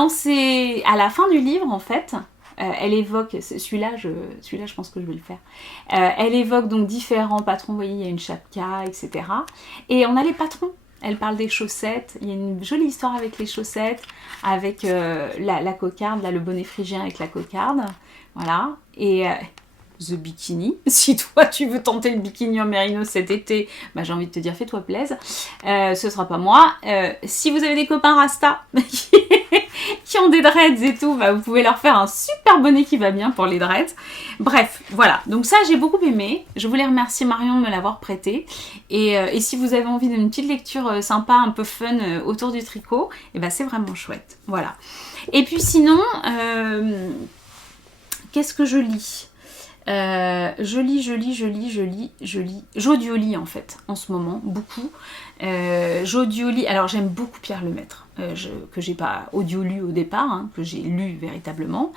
à la fin du livre, en fait, elle évoque... Celui-là, je pense que je vais le faire. Elle évoque donc différents patrons. Vous voyez, il y a une chapka, etc. Et on a les patrons. Elle parle des chaussettes, il y a une jolie histoire avec les chaussettes, avec la cocarde, là, le bonnet phrygien avec la cocarde, voilà, et the bikini, si toi tu veux tenter le bikini en mérinos cet été, j'ai envie de te dire fais-toi plaisir, ce sera pas moi. Si vous avez des copains rasta qui ont des dreads et tout, vous pouvez leur faire un super bonnet qui va bien pour les dreads. Bref, voilà. Donc ça, j'ai beaucoup aimé. Je voulais remercier Marion de me l'avoir prêté. Et si vous avez envie d'une petite lecture sympa, un peu fun autour du tricot, c'est vraiment chouette. Voilà. Et puis sinon, qu'est-ce que je lis ? J'audio-lis en fait en ce moment, beaucoup. J'audio-lis, alors j'aime beaucoup Pierre Lemaître, que j'ai pas audio-lu au départ, hein, que j'ai lu véritablement.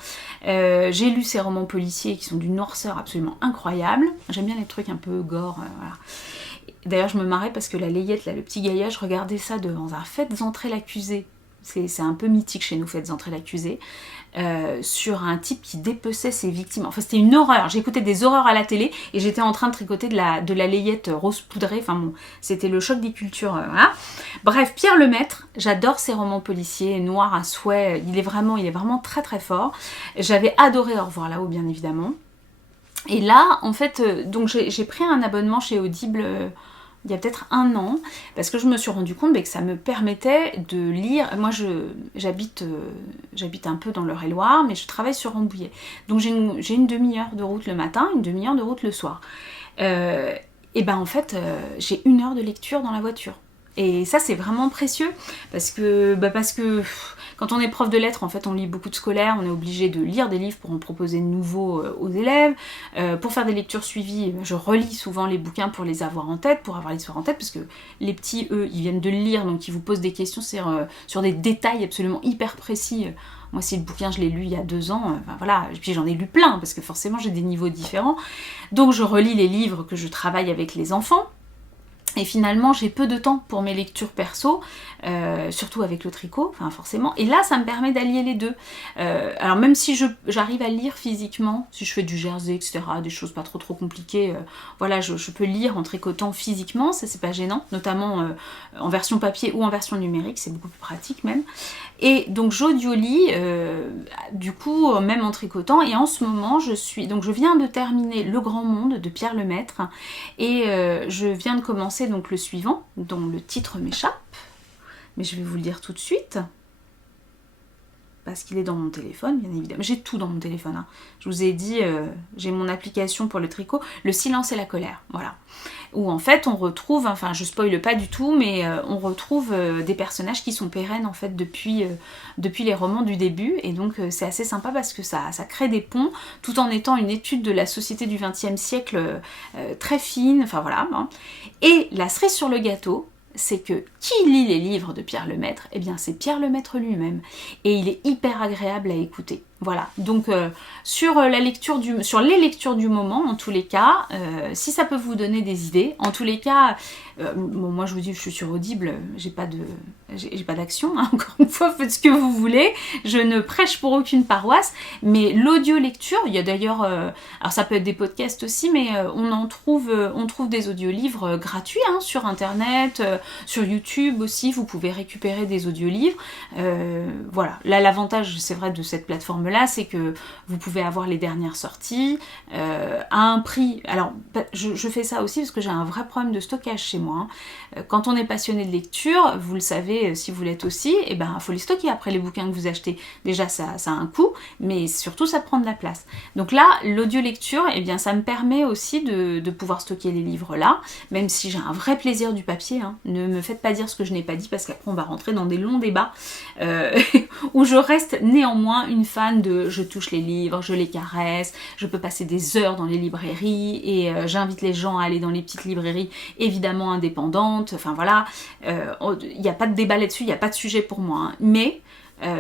J'ai lu ses romans policiers qui sont d'une noirceur absolument incroyable. J'aime bien les trucs un peu gore, voilà. D'ailleurs je me marrais parce que la layette, là, le petit gaillard, je regardais ça devant un Faites entrer l'accusé. C'est un peu mythique chez nous, Faites entrer l'accusé. Sur un type qui dépeçait ses victimes. Enfin, c'était une horreur. J'écoutais des horreurs à la télé et j'étais en train de tricoter de la layette rose poudrée. Enfin bon, c'était le choc des cultures. Voilà. Bref, Pierre Lemaître, j'adore ses romans policiers, noirs à souhait. Il est vraiment très très fort. J'avais adoré Au revoir là-haut, bien évidemment. Et là, en fait, donc j'ai pris un abonnement chez Audible il y a peut-être 1 an, parce que je me suis rendu compte que ça me permettait de lire. Moi, j'habite un peu dans l'Eure-et-Loire, mais je travaille sur Rambouillet. Donc j'ai une demi-heure de route le matin, une demi-heure de route le soir. Et ben en fait, j'ai 1 heure de lecture dans la voiture. Et ça, c'est vraiment précieux, parce que quand on est prof de lettres, en fait, on lit beaucoup de scolaires, on est obligé de lire des livres pour en proposer de nouveaux aux élèves. Pour faire des lectures suivies, je relis souvent les bouquins pour les avoir en tête, pour avoir l'histoire en tête, parce que les petits, eux, ils viennent de le lire, donc ils vous posent des questions sur des détails absolument hyper précis. Moi, si le bouquin, je l'ai lu il y a 2 ans, voilà, et puis j'en ai lu plein, parce que forcément, j'ai des niveaux différents. Donc, je relis les livres que je travaille avec les enfants. Et finalement, j'ai peu de temps pour mes lectures perso, surtout avec le tricot, enfin forcément. Et là, ça me permet d'allier les deux. Alors même si j'arrive à lire physiquement, si je fais du jersey, etc., des choses pas trop compliquées, voilà, je peux lire en tricotant physiquement, ça c'est pas gênant, notamment en version papier ou en version numérique, c'est beaucoup plus pratique même. Et donc j'audio-lis, du coup, même en tricotant, et en ce moment, je viens de terminer Le Grand Monde de Pierre Lemaitre, et je viens de commencer donc le suivant, dont le titre m'échappe, mais je vais vous le dire tout de suite, parce qu'il est dans mon téléphone, bien évidemment. J'ai tout dans mon téléphone, hein. Je vous ai dit, j'ai mon application pour le tricot, Le Silence et la Colère, voilà. Où en fait on retrouve, enfin je spoile pas du tout, mais on retrouve des personnages qui sont pérennes en fait depuis les romans du début, et donc c'est assez sympa parce que ça crée des ponts, tout en étant une étude de la société du XXe siècle très fine, enfin voilà. Hein. Et la cerise sur le gâteau, c'est que qui lit les livres de Pierre Lemaitre, eh bien c'est Pierre Lemaitre lui-même, et il est hyper agréable à écouter. Voilà, donc sur les lectures du moment, en tous les cas, si ça peut vous donner des idées, en tous les cas, bon, moi je vous dis, je suis sur Audible, j'ai pas d'action, hein, encore une fois, faites ce que vous voulez, je ne prêche pour aucune paroisse, mais l'audio-lecture, il y a d'ailleurs, alors ça peut être des podcasts aussi, mais on trouve des audiolivres gratuits hein, sur internet, sur YouTube aussi, vous pouvez récupérer des audiolivres, voilà, là l'avantage c'est vrai de cette plateforme là, c'est que vous pouvez avoir les dernières sorties à un prix. Alors, je fais ça aussi parce que j'ai un vrai problème de stockage chez moi. Hein. Quand on est passionné de lecture, vous le savez si vous l'êtes aussi, et ben il faut les stocker après les bouquins que vous achetez. Déjà, ça a un coût, mais surtout ça prend de la place. Donc là, l'audio-lecture, eh bien, ça me permet aussi de pouvoir stocker les livres là, même si j'ai un vrai plaisir du papier. Hein. Ne me faites pas dire ce que je n'ai pas dit parce qu'après on va rentrer dans des longs débats où je reste néanmoins une fan de je touche les livres, je les caresse, je peux passer des heures dans les librairies et j'invite les gens à aller dans les petites librairies évidemment indépendantes, enfin voilà, il n'y a pas de débat là-dessus, il n'y a pas de sujet pour moi, hein. Mais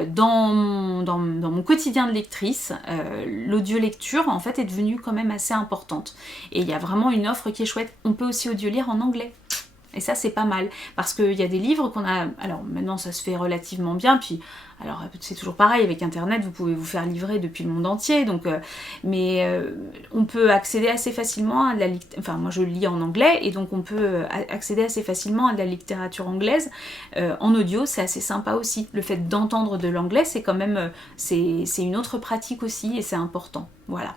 dans mon quotidien de lectrice, l'audio-lecture en fait est devenue quand même assez importante et il y a vraiment une offre qui est chouette. On peut aussi audio-lire en anglais. Et ça c'est pas mal, parce qu'il y a des livres qu'on a... Alors maintenant ça se fait relativement bien, puis... Alors c'est toujours pareil, avec internet vous pouvez vous faire livrer depuis le monde entier, donc on peut accéder assez facilement à de la littérature... Enfin moi je lis en anglais, et donc on peut accéder assez facilement à de la littérature anglaise. En audio c'est assez sympa aussi, le fait d'entendre de l'anglais c'est quand même... c'est une autre pratique aussi, et c'est important, voilà.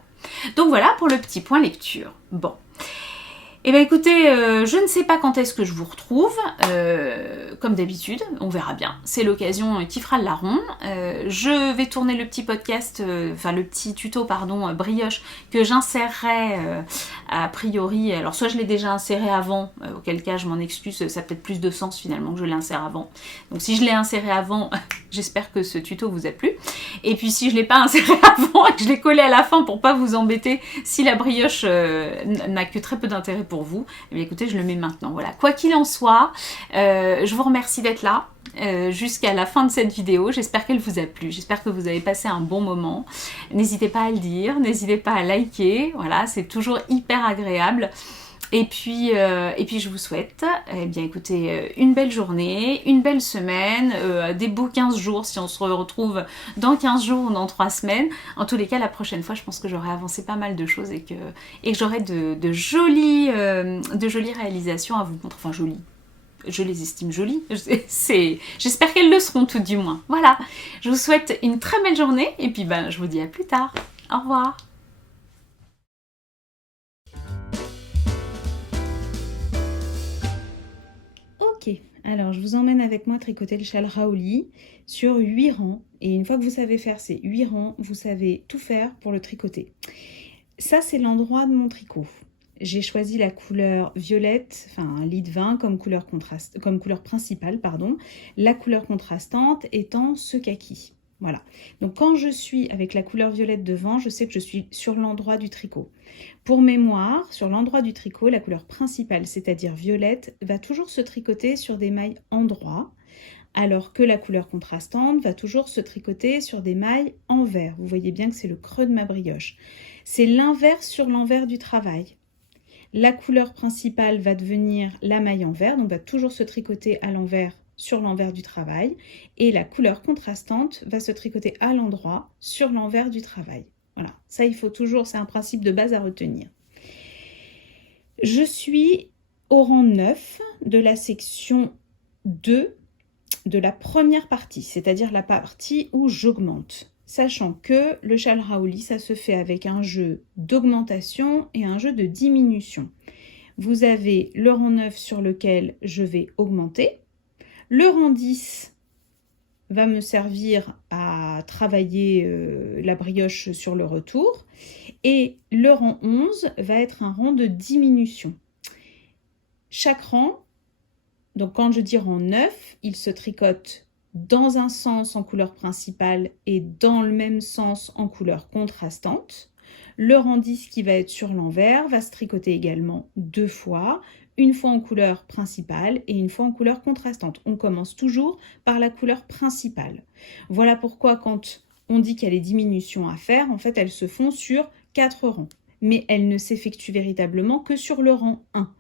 Donc voilà pour le petit point lecture. Bon. Eh bien écoutez, je ne sais pas quand est-ce que je vous retrouve, comme d'habitude, on verra bien, c'est l'occasion qui fera le larron. Je vais tourner le petit podcast, le petit tuto, pardon, brioche, que j'insérerai a priori, alors soit je l'ai déjà inséré avant, auquel cas je m'en excuse, ça a peut-être plus de sens finalement que je l'insère avant. Donc si je l'ai inséré avant, j'espère que ce tuto vous a plu. Et puis si je ne l'ai pas inséré avant et que je l'ai collé à la fin pour pas vous embêter, si la brioche n'a que très peu d'intérêt pour vous, eh bien écoutez, je le mets maintenant. Voilà. Quoi qu'il en soit, je vous remercie d'être là jusqu'à la fin de cette vidéo. J'espère qu'elle vous a plu, j'espère que vous avez passé un bon moment. N'hésitez pas à le dire, n'hésitez pas à liker, voilà, c'est toujours hyper agréable. Et puis je vous souhaite, eh bien écoutez, une belle journée, une belle semaine, des beaux 15 jours si on se retrouve dans 15 jours ou dans 3 semaines. En tous les cas, la prochaine fois, je pense que j'aurai avancé pas mal de choses et que j'aurai de jolies réalisations à vous montrer. Enfin, jolies. Je les estime jolies. J'espère qu'elles le seront tout du moins. Voilà. Je vous souhaite une très belle journée et puis je vous dis à plus tard. Au revoir. Ok, alors je vous emmène avec moi tricoter le châle Raoli sur 8 rangs. Et une fois que vous savez faire ces 8 rangs, vous savez tout faire pour le tricoter. Ça, c'est l'endroit de mon tricot. J'ai choisi la couleur violette, enfin un lit de vin comme couleur principale, pardon. La couleur contrastante étant ce kaki. Voilà. Donc quand je suis avec la couleur violette devant, je sais que je suis sur l'endroit du tricot. Pour mémoire, sur l'endroit du tricot, la couleur principale, c'est-à-dire violette, va toujours se tricoter sur des mailles endroit, alors que la couleur contrastante va toujours se tricoter sur des mailles envers. Vous voyez bien que c'est le creux de ma brioche. C'est l'inverse sur l'envers du travail. La couleur principale va devenir la maille envers, donc va toujours se tricoter à l'envers sur l'envers du travail, et la couleur contrastante va se tricoter à l'endroit sur l'envers du travail. Voilà, ça il faut toujours, c'est un principe de base à retenir. Je suis au rang 9 de la section 2 de la première partie, c'est-à-dire la partie où j'augmente. Sachant que le châle Raoli, ça se fait avec un jeu d'augmentation et un jeu de diminution. Vous avez le rang 9 sur lequel je vais augmenter. Le rang 10 va me servir à travailler la brioche sur le retour. Et le rang 11 va être un rang de diminution. Chaque rang, donc quand je dis rang 9, il se tricote dans un sens en couleur principale et dans le même sens en couleur contrastante. Le rang 10 qui va être sur l'envers va se tricoter également 2 fois, une fois en couleur principale et une fois en couleur contrastante. On commence toujours par la couleur principale. Voilà pourquoi quand on dit qu'il y a les diminutions à faire, en fait elles se font sur 4 rangs. Mais elles ne s'effectuent véritablement que sur le rang 1.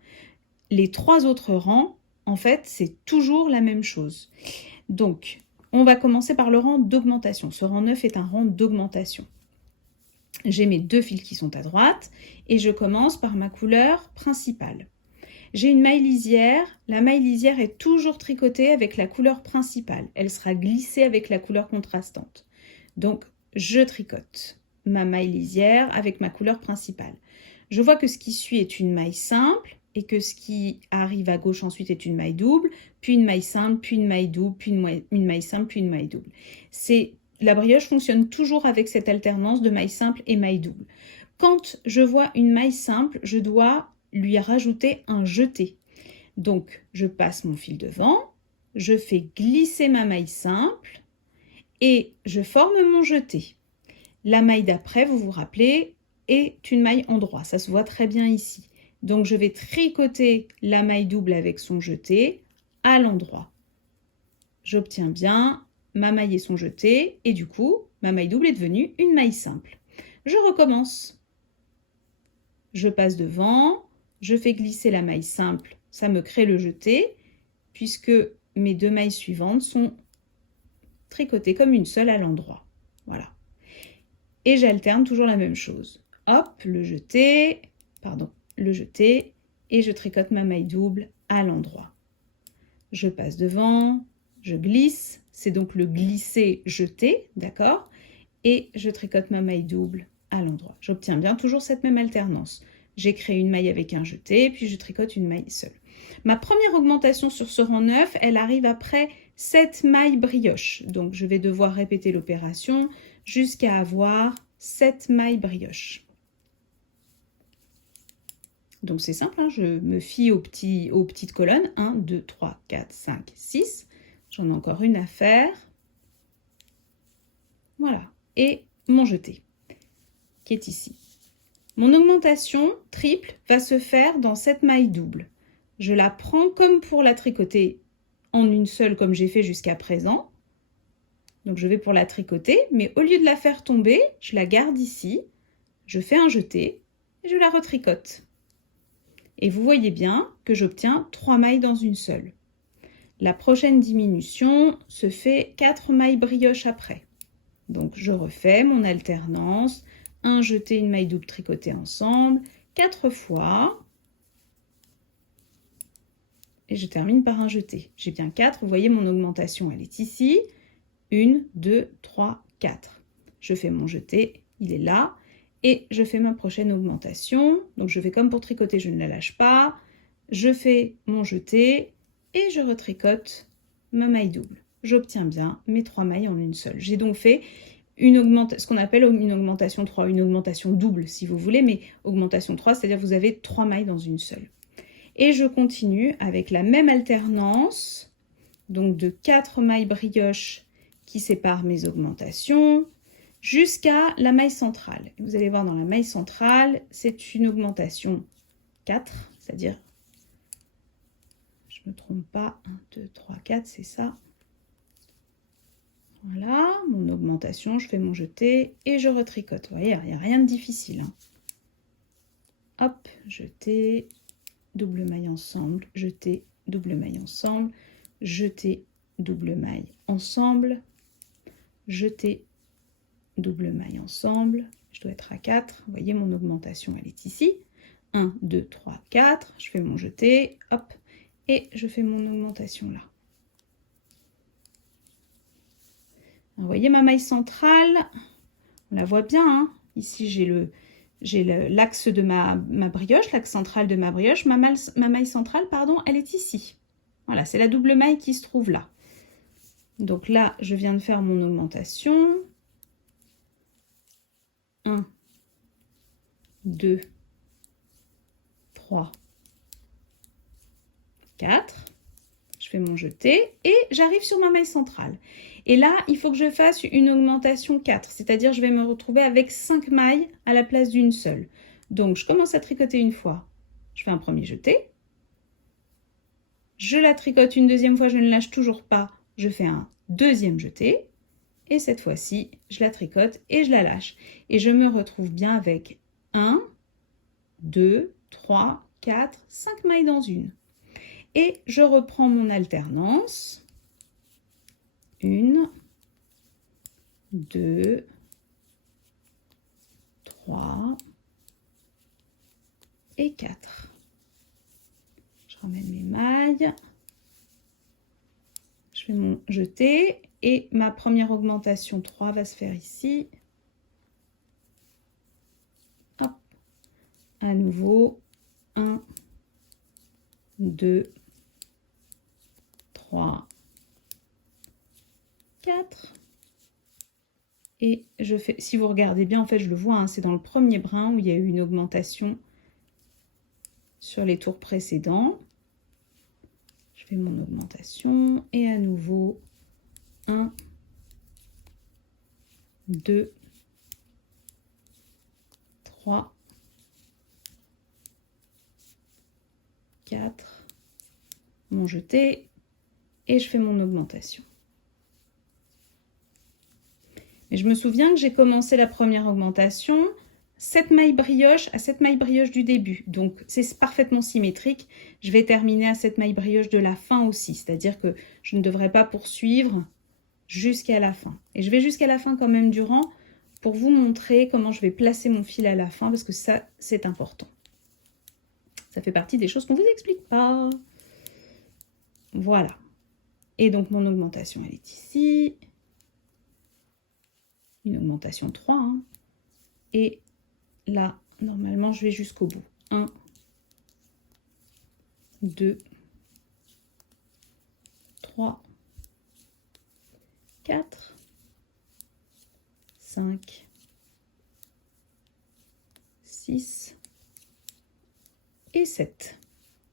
Les 3 autres rangs, en fait, c'est toujours la même chose. Donc, on va commencer par le rang d'augmentation. Ce rang 9 est un rang d'augmentation. J'ai mes 2 fils qui sont à droite et je commence par ma couleur principale. J'ai une maille lisière. La maille lisière est toujours tricotée avec la couleur principale. Elle sera glissée avec la couleur contrastante. Donc, je tricote ma maille lisière avec ma couleur principale. Je vois que ce qui suit est une maille simple et que ce qui arrive à gauche ensuite est une maille double, puis une maille simple, puis une maille double, puis une maille simple, puis une maille double. La brioche fonctionne toujours avec cette alternance de maille simple et maille double. Quand je vois une maille simple, je dois lui rajouter un jeté. Donc, je passe mon fil devant, je fais glisser ma maille simple et je forme mon jeté. La maille d'après, vous vous rappelez, est une maille en droit. Ça se voit très bien ici. Donc, je vais tricoter la maille double avec son jeté à l'endroit. J'obtiens bien ma maille et son jeté et du coup, ma maille double est devenue une maille simple. Je recommence. Je passe devant, je fais glisser la maille simple, ça me crée le jeté puisque mes 2 mailles suivantes sont tricotées comme une seule à l'endroit. Voilà. Et j'alterne toujours la même chose. Hop, le jeté, et je tricote ma maille double à l'endroit. Je passe devant, je glisse, c'est donc le glisser-jeter, d'accord? Et je tricote ma maille double à l'endroit. J'obtiens bien toujours cette même alternance. J'ai créé une maille avec un jeté, puis je tricote une maille seule. Ma première augmentation sur ce rang 9, elle arrive après 7 mailles brioche. Donc je vais devoir répéter l'opération jusqu'à avoir 7 mailles brioche. Donc c'est simple, hein, je me fie aux petites colonnes. 1, 2, 3, 4, 5, 6. J'en ai encore une à faire. Voilà. Et mon jeté, qui est ici. Mon augmentation triple va se faire dans cette maille double. Je la prends comme pour la tricoter en une seule, comme j'ai fait jusqu'à présent. Donc je vais pour la tricoter, mais au lieu de la faire tomber, je la garde ici. Je fais un jeté et je la retricote. Et vous voyez bien que j'obtiens 3 mailles dans une seule. La prochaine diminution se fait 4 mailles brioche après. Donc je refais mon alternance, un jeté, une maille double tricotée ensemble, 4 fois. Et je termine par un jeté. J'ai bien 4, vous voyez mon augmentation, elle est ici. 1, 2, 3, 4. Je fais mon jeté, il est là. Et je fais ma prochaine augmentation. Donc je fais comme pour tricoter, je ne la lâche pas. Je fais mon jeté et je retricote ma maille double. J'obtiens bien mes 3 mailles en une seule. J'ai donc fait ce qu'on appelle une augmentation 3, une augmentation double si vous voulez, mais augmentation 3, c'est-à-dire que vous avez 3 mailles dans une seule. Et je continue avec la même alternance, donc de 4 mailles brioches qui séparent mes augmentations, jusqu'à la maille centrale. Vous allez voir dans la maille centrale, c'est une augmentation 4, c'est-à-dire, je ne me trompe pas, 1, 2, 3, 4, c'est ça. Voilà, mon augmentation, je fais mon jeté et je retricote. Vous voyez, il n'y a rien de difficile, hein. Hop, jeté, double maille ensemble, jeté, double maille ensemble, jeté, double maille ensemble, jeté, double maille ensemble. Je dois être à 4. Vous voyez, mon augmentation, elle est ici. 1, 2, 3, 4. Je fais mon jeté, hop, et je fais mon augmentation là. Vous voyez ma maille centrale, on la voit bien, hein. Ici j'ai l'axe de ma brioche, l'axe central de ma brioche, ma maille centrale, pardon, elle est ici. Voilà, c'est la double maille qui se trouve là. Donc là, je viens de faire mon augmentation. 1, 2, 3, 4. Je fais mon jeté et j'arrive sur ma maille centrale. Et là, il faut que je fasse une augmentation 4, c'est-à-dire je vais me retrouver avec 5 mailles à la place d'une seule. Donc, je commence à tricoter une fois. Je fais un premier jeté. Je la tricote une deuxième fois, je ne lâche toujours pas. Je fais un deuxième jeté. Et cette fois-ci, je la tricote et je la lâche. Et je me retrouve bien avec 1, 2, 3, 4, 5 mailles dans une. Et je reprends mon alternance. 1, 2, 3 et 4. Je ramène mes mailles. Je fais mon jeté et ma première augmentation 3 va se faire ici. Hop. À nouveau, 1, 2, 3, 4. Et je fais, si vous regardez bien, en fait, je le vois, hein, c'est dans le premier brin où il y a eu une augmentation sur les tours précédents. Je fais mon augmentation et à nouveau 1, 2, 3, 4, mon jeté et je fais mon augmentation. Et je me souviens que j'ai commencé la première augmentation 7 mailles brioche à 7 mailles brioche du début. Donc, c'est parfaitement symétrique. Je vais terminer à 7 mailles brioche de la fin aussi. C'est-à-dire que je ne devrais pas poursuivre jusqu'à la fin. Et je vais jusqu'à la fin quand même durant pour vous montrer comment je vais placer mon fil à la fin parce que ça, c'est important. Ça fait partie des choses qu'on ne vous explique pas. Voilà. Et donc, mon augmentation, elle est ici. Une augmentation 3. Hein. Et là, normalement, je vais jusqu'au bout. 1, 2, 3, 4, 5, 6 et 7.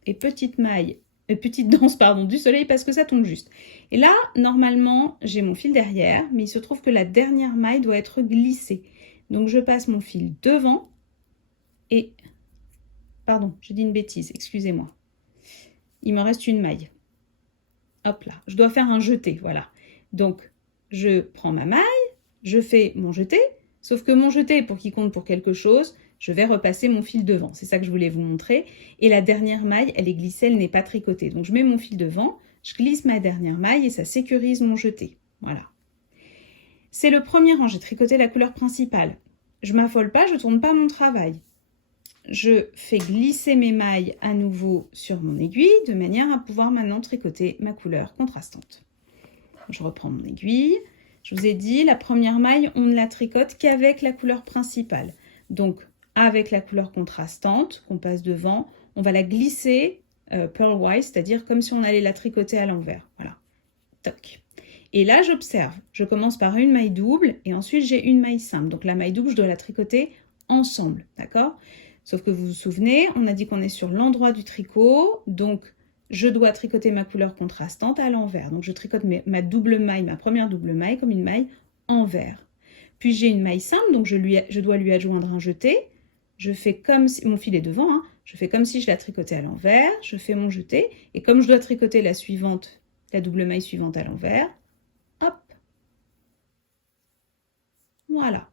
Et petite maille, petite danse, pardon, du soleil parce que ça tombe juste. Et là, normalement, j'ai mon fil derrière, mais il se trouve que la dernière maille doit être glissée. Donc, je passe mon fil devant et... Pardon, j'ai dit une bêtise, excusez-moi. Il me reste une maille. Hop là, je dois faire un jeté, voilà. Donc, je prends ma maille, je fais mon jeté, sauf que mon jeté, pour qu'il compte pour quelque chose, je vais repasser mon fil devant. C'est ça que je voulais vous montrer. Et la dernière maille, elle est glissée, elle n'est pas tricotée. Donc, je mets mon fil devant, je glisse ma dernière maille et ça sécurise mon jeté. Voilà. C'est le premier rang, j'ai tricoté la couleur principale. Je m'affole pas, je ne tourne pas mon travail. Je fais glisser mes mailles à nouveau sur mon aiguille de manière à pouvoir maintenant tricoter ma couleur contrastante. Je reprends mon aiguille. Je vous ai dit, la première maille, on ne la tricote qu'avec la couleur principale. Donc, avec la couleur contrastante qu'on passe devant, on va la glisser purlwise, c'est-à-dire comme si on allait la tricoter à l'envers. Voilà, toc. Et là, j'observe. Je commence par une maille double et ensuite j'ai une maille simple. Donc la maille double, je dois la tricoter ensemble, d'accord? Sauf que vous vous souvenez, on a dit qu'on est sur l'endroit du tricot, donc je dois tricoter ma couleur contrastante à l'envers. Donc je tricote ma double maille, ma première double maille comme une maille envers. Puis j'ai une maille simple, donc je dois lui adjoindre un jeté. Je fais comme si, mon fil est devant, hein, je fais comme si je la tricotais à l'envers, je fais mon jeté, et comme je dois tricoter la suivante, la double maille suivante à l'envers, hop, voilà.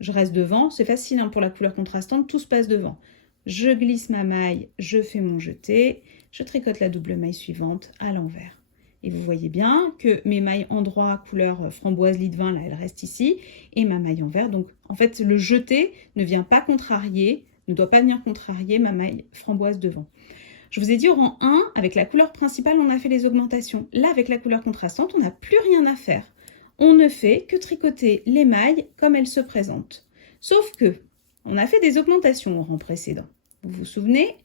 Je reste devant, c'est facile hein, pour la couleur contrastante, tout se passe devant. Je glisse ma maille, je fais mon jeté, je tricote la double maille suivante à l'envers. Et vous voyez bien que mes mailles en droit, couleur framboise lit de vin, là, elles restent ici, et ma maille en vert. Donc, en fait, le jeté ne vient pas contrarier, ne doit pas venir contrarier ma maille framboise devant. Je vous ai dit au rang 1, avec la couleur principale, on a fait les augmentations. Là, avec la couleur contrastante, on n'a plus rien à faire. On ne fait que tricoter les mailles comme elles se présentent. Sauf que, on a fait des augmentations au rang précédent. Vous vous souvenez?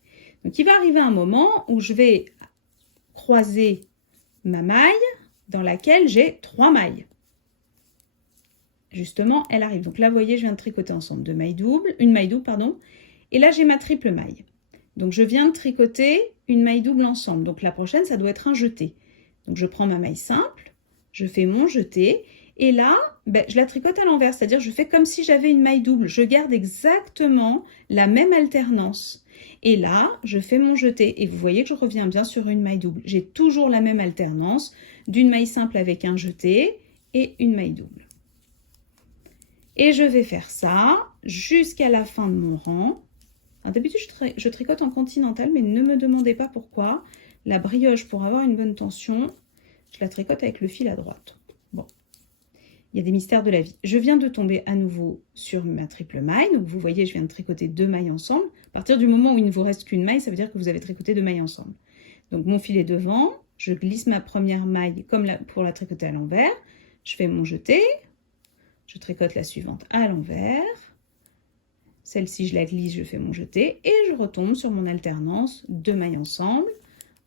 Donc, il va arriver un moment où je vais croiser ma maille dans laquelle j'ai 3 mailles. Justement, elle arrive. Donc là, vous voyez, je viens de tricoter ensemble une maille double, pardon, et là, j'ai ma triple maille. Donc, je viens de tricoter une maille double ensemble. Donc, la prochaine, ça doit être un jeté. Donc, je prends ma maille simple, je fais mon jeté, et là, je la tricote à l'envers, c'est-à-dire je fais comme si j'avais une maille double. Je garde exactement la même alternance. Et là, je fais mon jeté, et vous voyez que je reviens bien sur une maille double. J'ai toujours la même alternance d'une maille simple avec un jeté et une maille double. Et je vais faire ça jusqu'à la fin de mon rang. D'habitude, je tricote en continental, mais ne me demandez pas pourquoi. La brioche, pour avoir une bonne tension, je la tricote avec le fil à droite. Bon, il y a des mystères de la vie. Je viens de tomber à nouveau sur ma triple maille. Donc, vous voyez, je viens de tricoter 2 mailles ensemble. À partir du moment où il ne vous reste qu'une maille, ça veut dire que vous avez tricoté 2 mailles ensemble. Donc, mon fil est devant. Je glisse ma première maille comme pour la tricoter à l'envers. Je fais mon jeté. Je tricote la suivante à l'envers. Celle-ci, je la glisse, je fais mon jeté. Et je retombe sur mon alternance. 2 mailles ensemble.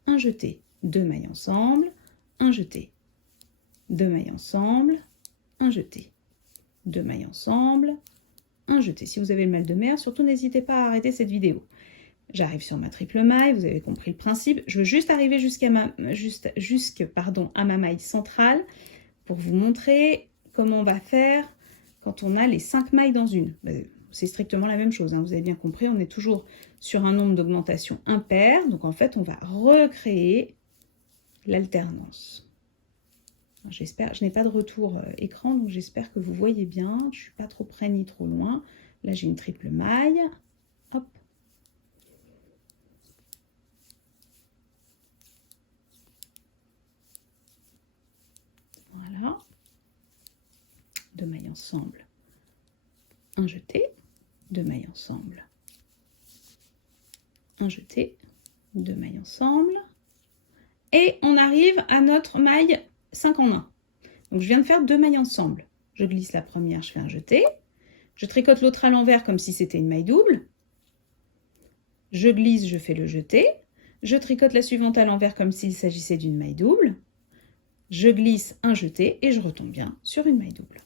Un jeté. 2 mailles ensemble. Un jeté. 2 mailles ensemble. Un jeté. 2 mailles ensemble. Un jeté. Si vous avez le mal de mer, surtout n'hésitez pas à arrêter cette vidéo. J'arrive sur ma triple maille, vous avez compris le principe. Je veux juste arriver à ma maille centrale pour vous montrer comment on va faire quand on a les 5 mailles dans une. C'est strictement la même chose, hein, vous avez bien compris, on est toujours sur un nombre d'augmentation impair. Donc en fait, on va recréer l'alternance. J'espère, je n'ai pas de retour écran, donc j'espère que vous voyez bien. Je ne suis pas trop près ni trop loin. Là, j'ai une triple maille. Hop. Voilà. 2 mailles ensemble. Un jeté. 2 mailles ensemble. Un jeté. 2 mailles ensemble. Et on arrive à notre maille 5 en 1. Donc, je viens de faire 2 mailles ensemble. Je glisse la première, je fais un jeté. Je tricote l'autre à l'envers comme si c'était une maille double. Je glisse, je fais le jeté. Je tricote la suivante à l'envers comme s'il s'agissait d'une maille double. Je glisse un jeté et je retombe bien sur une maille double.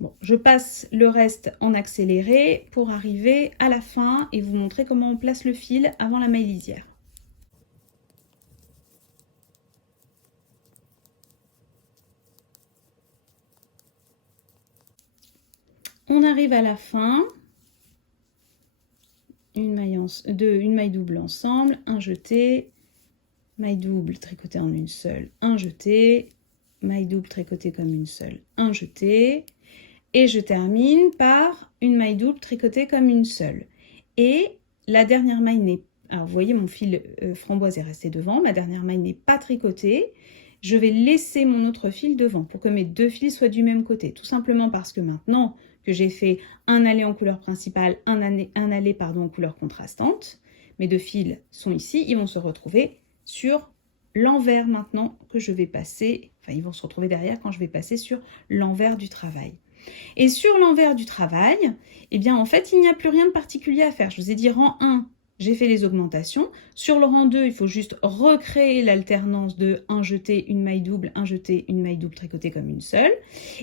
Bon, je passe le reste en accéléré pour arriver à la fin et vous montrer comment on place le fil avant la maille lisière. On arrive à la fin, une maille double ensemble, un jeté, maille double tricotée en une seule, un jeté, maille double tricotée comme une seule, un jeté, et je termine par une maille double tricotée comme une seule. Et la dernière maille n'est, alors vous voyez mon fil framboise est resté devant, ma dernière maille n'est pas tricotée. Je vais laisser mon autre fil devant pour que mes 2 fils soient du même côté, tout simplement parce que maintenant que j'ai fait un aller en couleur principale, un aller en couleur contrastante, mes 2 fils sont ici, ils vont se retrouver sur l'envers maintenant que je vais passer, enfin ils vont se retrouver derrière quand je vais passer sur l'envers du travail. Et sur l'envers du travail, eh bien en fait il n'y a plus rien de particulier à faire. Je vous ai dit rang 1, j'ai fait les augmentations. Sur le rang 2, il faut juste recréer l'alternance de un jeté, une maille double, un jeté, une maille double tricotée comme une seule.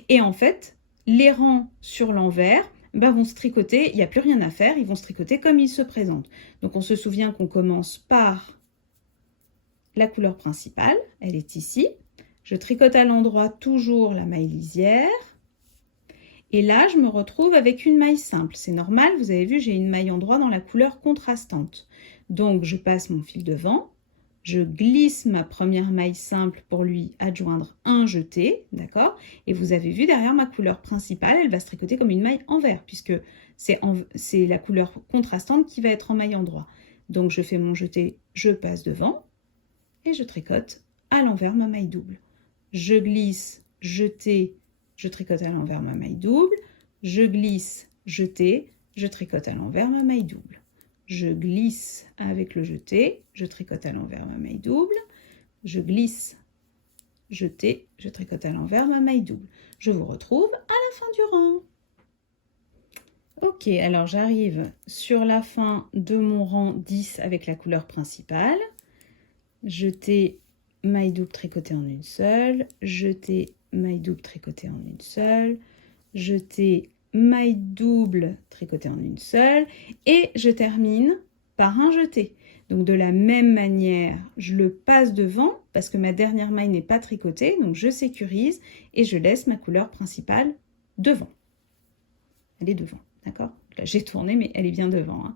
Et en fait, les rangs sur l'envers vont se tricoter, il n'y a plus rien à faire, ils vont se tricoter comme ils se présentent. Donc on se souvient qu'on commence par la couleur principale, elle est ici. Je tricote à l'endroit toujours la maille lisière. Et là, je me retrouve avec une maille simple. C'est normal, vous avez vu, j'ai une maille endroit dans la couleur contrastante. Donc, je passe mon fil devant, je glisse ma première maille simple pour lui adjoindre un jeté, d'accord? Et vous avez vu, derrière ma couleur principale, elle va se tricoter comme une maille envers, puisque c'est la couleur contrastante qui va être en maille endroit. Donc, je fais mon jeté, je passe devant, et je tricote à l'envers ma maille double. Je glisse, jeté, je tricote à l'envers ma maille double, je glisse, jeté, je tricote à l'envers ma maille double. Je glisse avec le jeté, je tricote à l'envers ma maille double, je glisse, jeté, je tricote à l'envers ma maille double. Je vous retrouve à la fin du rang. Ok, alors j'arrive sur la fin de mon rang 10 avec la couleur principale. Jeté, maille double tricotée en une seule, jeté, maille double tricotée en une seule, jeté, maille double tricotée en une seule, et je termine par un jeté. Donc de la même manière, je le passe devant parce que ma dernière maille n'est pas tricotée, donc je sécurise et je laisse ma couleur principale devant. Elle est devant, d'accord? Là j'ai tourné, mais elle est bien devant, hein.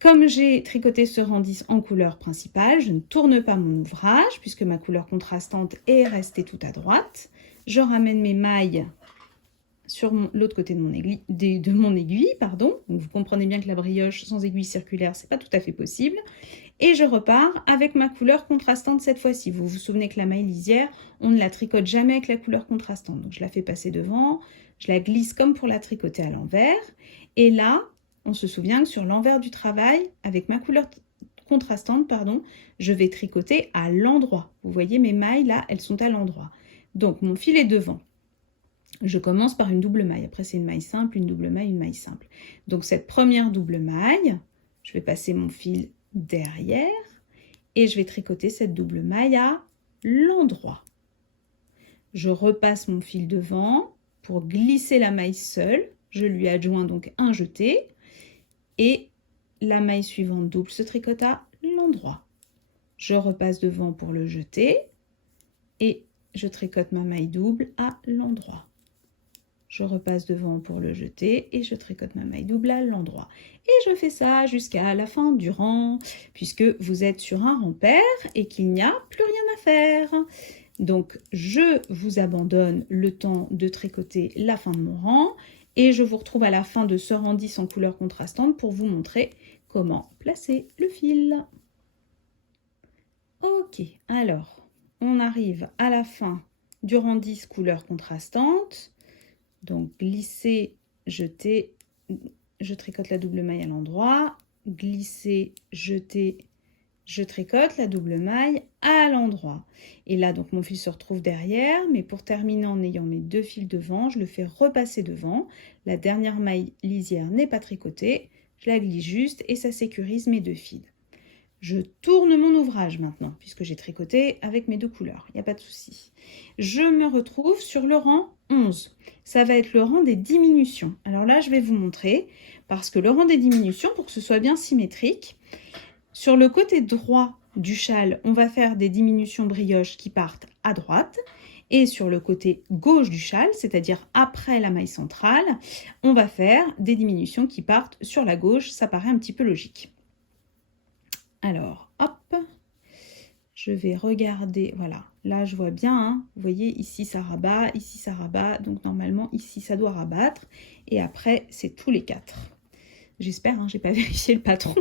Comme j'ai tricoté ce rang 10 en couleur principale, je ne tourne pas mon ouvrage puisque ma couleur contrastante est restée tout à droite. Je ramène mes mailles sur l'autre côté de mon aiguille, pardon. Donc vous comprenez bien que la brioche sans aiguille circulaire, c'est pas tout à fait possible. Et je repars avec ma couleur contrastante cette fois-ci. Vous vous souvenez que la maille lisière, on ne la tricote jamais avec la couleur contrastante. Donc je la fais passer devant, je la glisse comme pour la tricoter à l'envers. Et là, on se souvient que sur l'envers du travail, avec ma couleur contrastante, je vais tricoter à l'endroit. Vous voyez mes mailles là, elles sont à l'endroit. Donc mon fil est devant. Je commence par une double maille. Après c'est une maille simple, une double maille, une maille simple. Donc cette première double maille, je vais passer mon fil derrière et je vais tricoter cette double maille à l'endroit. Je repasse mon fil devant pour glisser la maille seule. Je lui adjoins donc un jeté. Et la maille suivante double se tricote à l'endroit. Je repasse devant pour le jeter et je tricote ma maille double à l'endroit. Je repasse devant pour le jeter et je tricote ma maille double à l'endroit. Et je fais ça jusqu'à la fin du rang, puisque vous êtes sur un rang pair et qu'il n'y a plus rien à faire. Donc, je vous abandonne le temps de tricoter la fin de mon rang. Et je vous retrouve à la fin de ce rang 10 en couleur contrastante pour vous montrer comment placer le fil. Ok, alors, on arrive à la fin du rang 10 couleur contrastante. Donc, glisser, jeter, je tricote la double maille à l'endroit. Glisser, jeter, je tricote la double maille à l'endroit. Et là, donc mon fil se retrouve derrière, mais pour terminer en ayant mes deux fils devant, je le fais repasser devant. La dernière maille lisière n'est pas tricotée, je la glisse juste et ça sécurise mes deux fils. Je tourne mon ouvrage maintenant, puisque j'ai tricoté avec mes deux couleurs, il n'y a pas de souci. Je me retrouve sur le rang 11. Ça va être le rang des diminutions. Alors là, je vais vous montrer, parce que le rang des diminutions, pour que ce soit bien symétrique, sur le côté droit du châle, on va faire des diminutions brioches qui partent à droite. Et sur le côté gauche du châle, c'est-à-dire après la maille centrale, on va faire des diminutions qui partent sur la gauche. Ça paraît un petit peu logique. Alors, hop, je vais regarder. Voilà, là je vois bien. Hein, vous voyez, ici ça rabat, ici ça rabat. Donc normalement, ici ça doit rabattre. Et après, c'est tous les quatre. J'espère, hein, j'ai pas vérifié le patron.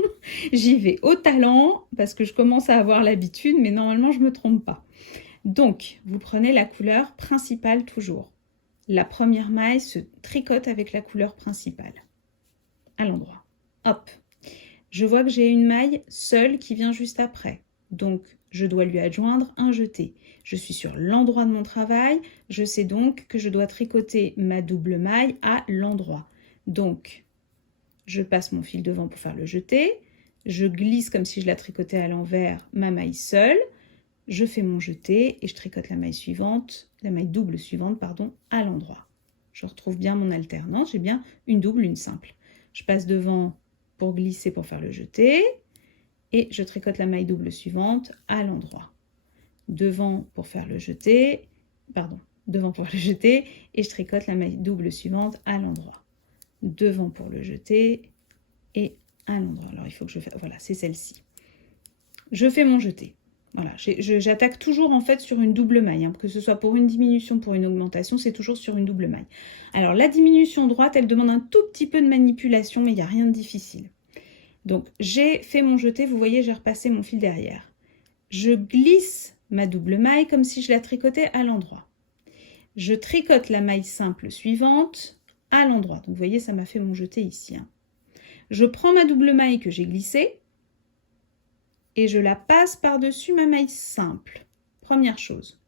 J'y vais au talent parce que je commence à avoir l'habitude, mais normalement je me trompe pas. Donc, vous prenez la couleur principale toujours. La première maille se tricote avec la couleur principale à l'endroit. Hop. Je vois que j'ai une maille seule qui vient juste après. Donc, je dois lui adjoindre un jeté. Je suis sur l'endroit de mon travail. Je sais donc que je dois tricoter ma double maille à l'endroit. Donc, je passe mon fil devant pour faire le jeté. je glisse comme si je la tricotais à l'envers ma maille seule, je fais mon jeté et je tricote la maille suivante, la maille double suivante, pardon, à l'endroit. Je retrouve bien mon alternance, j'ai bien une double, une simple. Je passe devant pour glisser pour faire le jeté et je tricote la maille double suivante à l'endroit. Devant pour faire le jeté, devant pour le jeté et je tricote la maille double suivante à l'endroit. Devant pour le jeté et à l'endroit. Alors il faut que je fasse, voilà, c'est celle-ci. Je fais mon jeté. Voilà, j'attaque toujours en fait sur une double maille, hein, que ce soit pour une diminution, pour une augmentation, c'est toujours sur une double maille. Alors la diminution droite, elle demande un tout petit peu de manipulation, mais il n'y a rien de difficile. Donc j'ai fait mon jeté, vous voyez, j'ai repassé mon fil derrière. Je glisse ma double maille comme si je la tricotais à l'endroit. Je tricote la maille simple suivante à l'endroit. Donc vous voyez, ça m'a fait mon jeté ici. Hein. Je prends ma double maille que j'ai glissée et je la passe par-dessus ma maille simple. Première chose.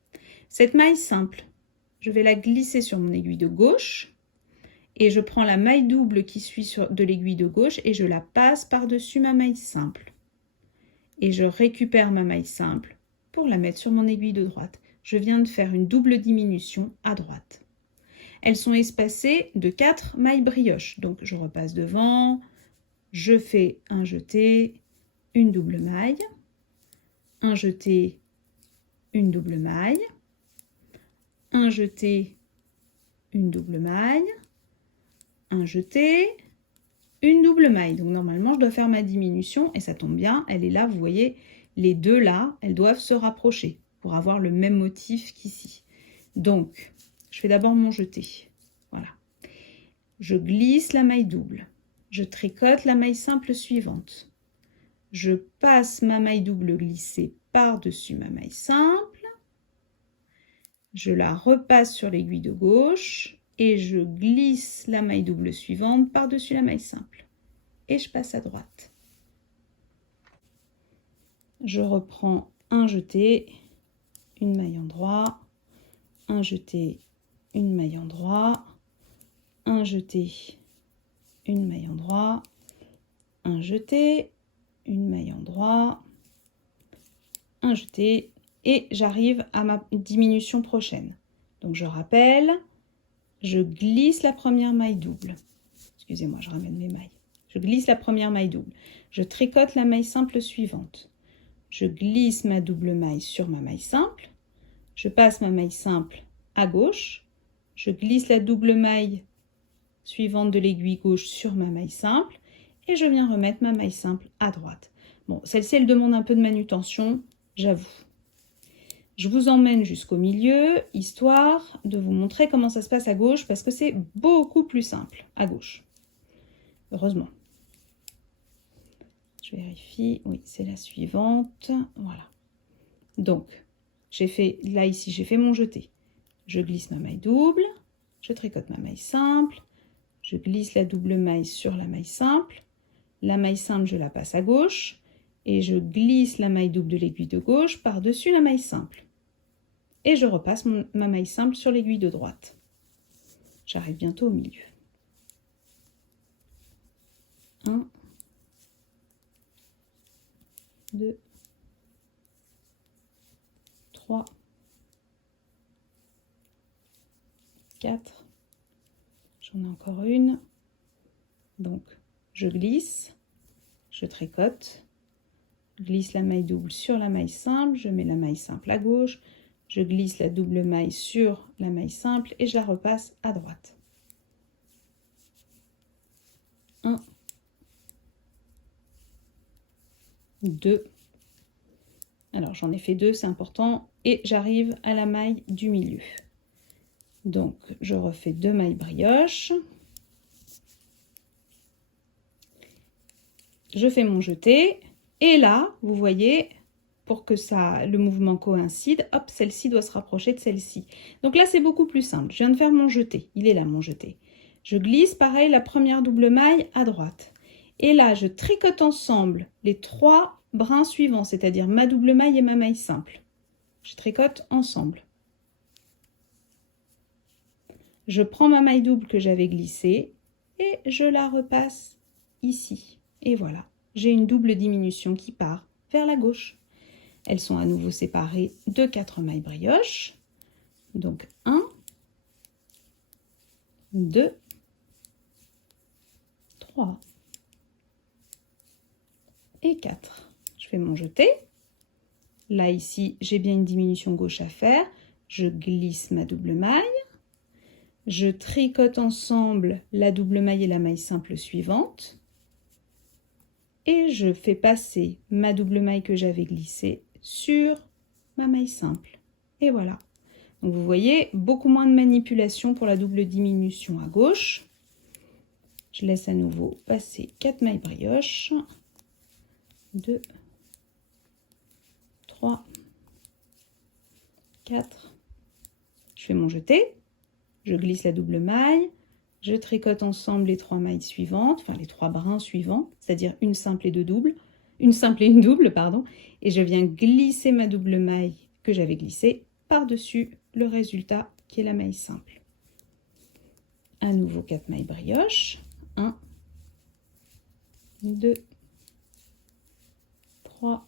Cette maille simple, je vais la glisser sur mon aiguille de gauche et je prends la maille double qui suit de l'aiguille de gauche et je la passe par-dessus ma maille simple. Et je récupère ma maille simple pour la mettre sur mon aiguille de droite. Je viens de faire une double diminution à droite. Elles sont espacées de 4 mailles brioches. Donc je repasse devant, je fais un jeté, une double maille, un jeté, une double maille, un jeté, une double maille, un jeté, une double maille. Donc normalement, je dois faire ma diminution et ça tombe bien, elle est là, vous voyez, les deux là, elles doivent se rapprocher pour avoir le même motif qu'ici. Donc, je fais d'abord mon jeté. Voilà. Je glisse la maille double. Je tricote la maille simple suivante. Je passe ma maille double glissée par-dessus ma maille simple. Je la repasse sur l'aiguille de gauche et je glisse la maille double suivante par-dessus la maille simple. Et je passe à droite. Je reprends un jeté, une maille endroit, un jeté, une maille endroit, un jeté, une maille endroit, un jeté, une maille endroit, un jeté, et j'arrive à ma diminution prochaine. Donc je rappelle, je glisse la première maille double. Excusez-moi, je ramène mes mailles. Je glisse la première maille double. Je tricote la maille simple suivante. Je glisse ma double maille sur ma maille simple. Je passe ma maille simple à gauche. Je glisse la double maille suivante de l'aiguille gauche sur ma maille simple. Et je viens remettre ma maille simple à droite. Bon, celle-ci, elle demande un peu de manutention, j'avoue. Je vous emmène jusqu'au milieu, histoire de vous montrer comment ça se passe à gauche, parce que c'est beaucoup plus simple à gauche. Heureusement. Je vérifie, oui, c'est la suivante. Voilà. Donc, j'ai fait, là, ici, j'ai fait mon jeté. Je glisse ma maille double, je tricote ma maille simple, je glisse la double maille sur la maille simple. La maille simple, je la passe à gauche et je glisse la maille double de l'aiguille de gauche par-dessus la maille simple. Et je repasse ma maille simple sur l'aiguille de droite. J'arrive bientôt au milieu. 1, 2, 3, 4. J'en ai encore une. Donc, je glisse, je tricote, je glisse la maille double sur la maille simple, je mets la maille simple à gauche, je glisse la double maille sur la maille simple et je la repasse à droite. 1, 2. Alors j'en ai fait 2, c'est important, et j'arrive à la maille du milieu. Donc je refais 2 mailles brioches. Je fais mon jeté et là, vous voyez, pour que le mouvement coïncide, hop, celle-ci doit se rapprocher de celle-ci. Donc là, c'est beaucoup plus simple. Je viens de faire mon jeté. Il est là, mon jeté. Je glisse, pareil, la première double maille à droite. Et là, je tricote ensemble les 3 brins suivants, c'est-à-dire ma double maille et ma maille simple. Je tricote ensemble. Je prends ma maille double que j'avais glissée et je la repasse ici. Et voilà, j'ai une double diminution qui part vers la gauche. Elles sont à nouveau séparées de 4 mailles brioche. Donc 1, 2, 3 et 4. Je fais mon jeté. Là, ici, j'ai bien une diminution gauche à faire. Je glisse ma double maille. Je tricote ensemble la double maille et la maille simple suivante. Et je fais passer ma double maille que j'avais glissée sur ma maille simple. Et voilà. Donc vous voyez, beaucoup moins de manipulation pour la double diminution à gauche. Je laisse à nouveau passer 4 mailles brioche. 2, 3, 4. Je fais mon jeté. Je glisse la double maille. Je tricote ensemble les 3 mailles suivantes, enfin les 3 brins suivants, c'est-à-dire une simple et deux doubles. Une simple et une double, pardon. Et je viens glisser ma double maille que j'avais glissée par-dessus le résultat qui est la maille simple. À nouveau 4 mailles brioche. 1, 2, 3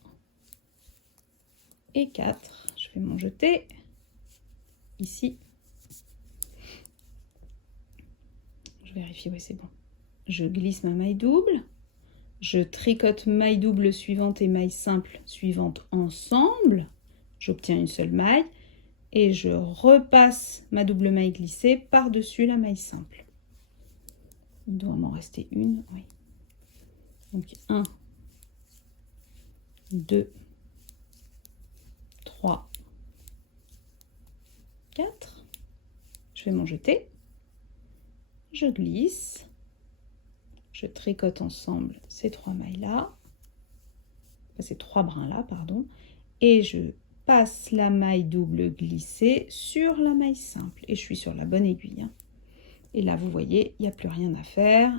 et 4. Je fais mon jeté ici. Je vérifie, oui c'est bon. Je glisse ma maille double. Je tricote maille double suivante et maille simple suivante ensemble. J'obtiens une seule maille. Et je repasse ma double maille glissée par-dessus la maille simple. Il doit m'en rester une, oui. Donc 1, 2, 3, 4. Je fais mon jeté. Je glisse. Je tricote ensemble ces 3 mailles-là. Enfin, ces 3 brins-là, pardon. Et je passe la maille double glissée sur la maille simple. Et je suis sur la bonne aiguille. Hein. Et là, vous voyez, il n'y a plus rien à faire.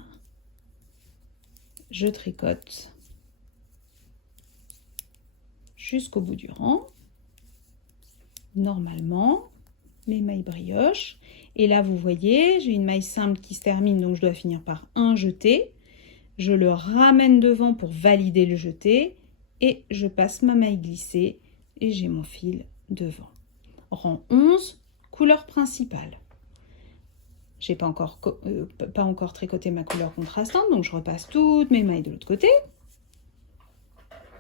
Je tricote jusqu'au bout du rang. Normalement, mes mailles brioche. Et là, vous voyez, j'ai une maille simple qui se termine, donc je dois finir par un jeté. Je le ramène devant pour valider le jeté. Et je passe ma maille glissée et j'ai mon fil devant. Rang 11, couleur principale. J'ai pas encore tricoté ma couleur contrastante, donc je repasse toutes mes mailles de l'autre côté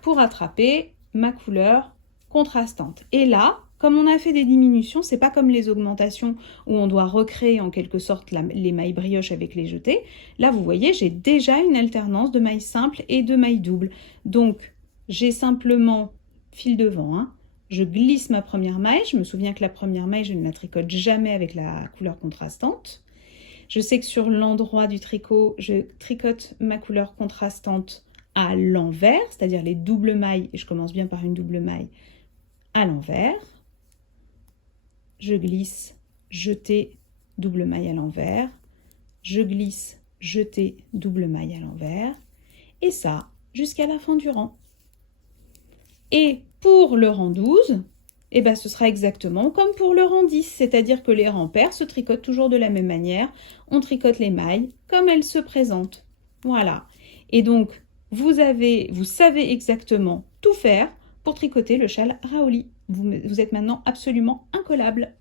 pour attraper ma couleur contrastante. Et là, comme on a fait des diminutions, c'est pas comme les augmentations où on doit recréer en quelque sorte les mailles brioche avec les jetés. Là, vous voyez, j'ai déjà une alternance de mailles simples et de mailles doubles. Donc, j'ai simplement fil devant, hein. Je glisse ma première maille. Je me souviens que la première maille, je ne la tricote jamais avec la couleur contrastante. Je sais que sur l'endroit du tricot, je tricote ma couleur contrastante à l'envers, c'est-à-dire les doubles mailles, et je commence bien par une double maille à l'envers. Je glisse, jeté, double maille à l'envers. Je glisse, jeté, double maille à l'envers. Et ça, jusqu'à la fin du rang. Et pour le rang 12, eh ben, ce sera exactement comme pour le rang 10, c'est-à-dire que les rangs pairs se tricotent toujours de la même manière. On tricote les mailles comme elles se présentent. Voilà. Et donc, vous savez exactement tout faire pour tricoter le châle Raoli. Vous êtes maintenant absolument incollable.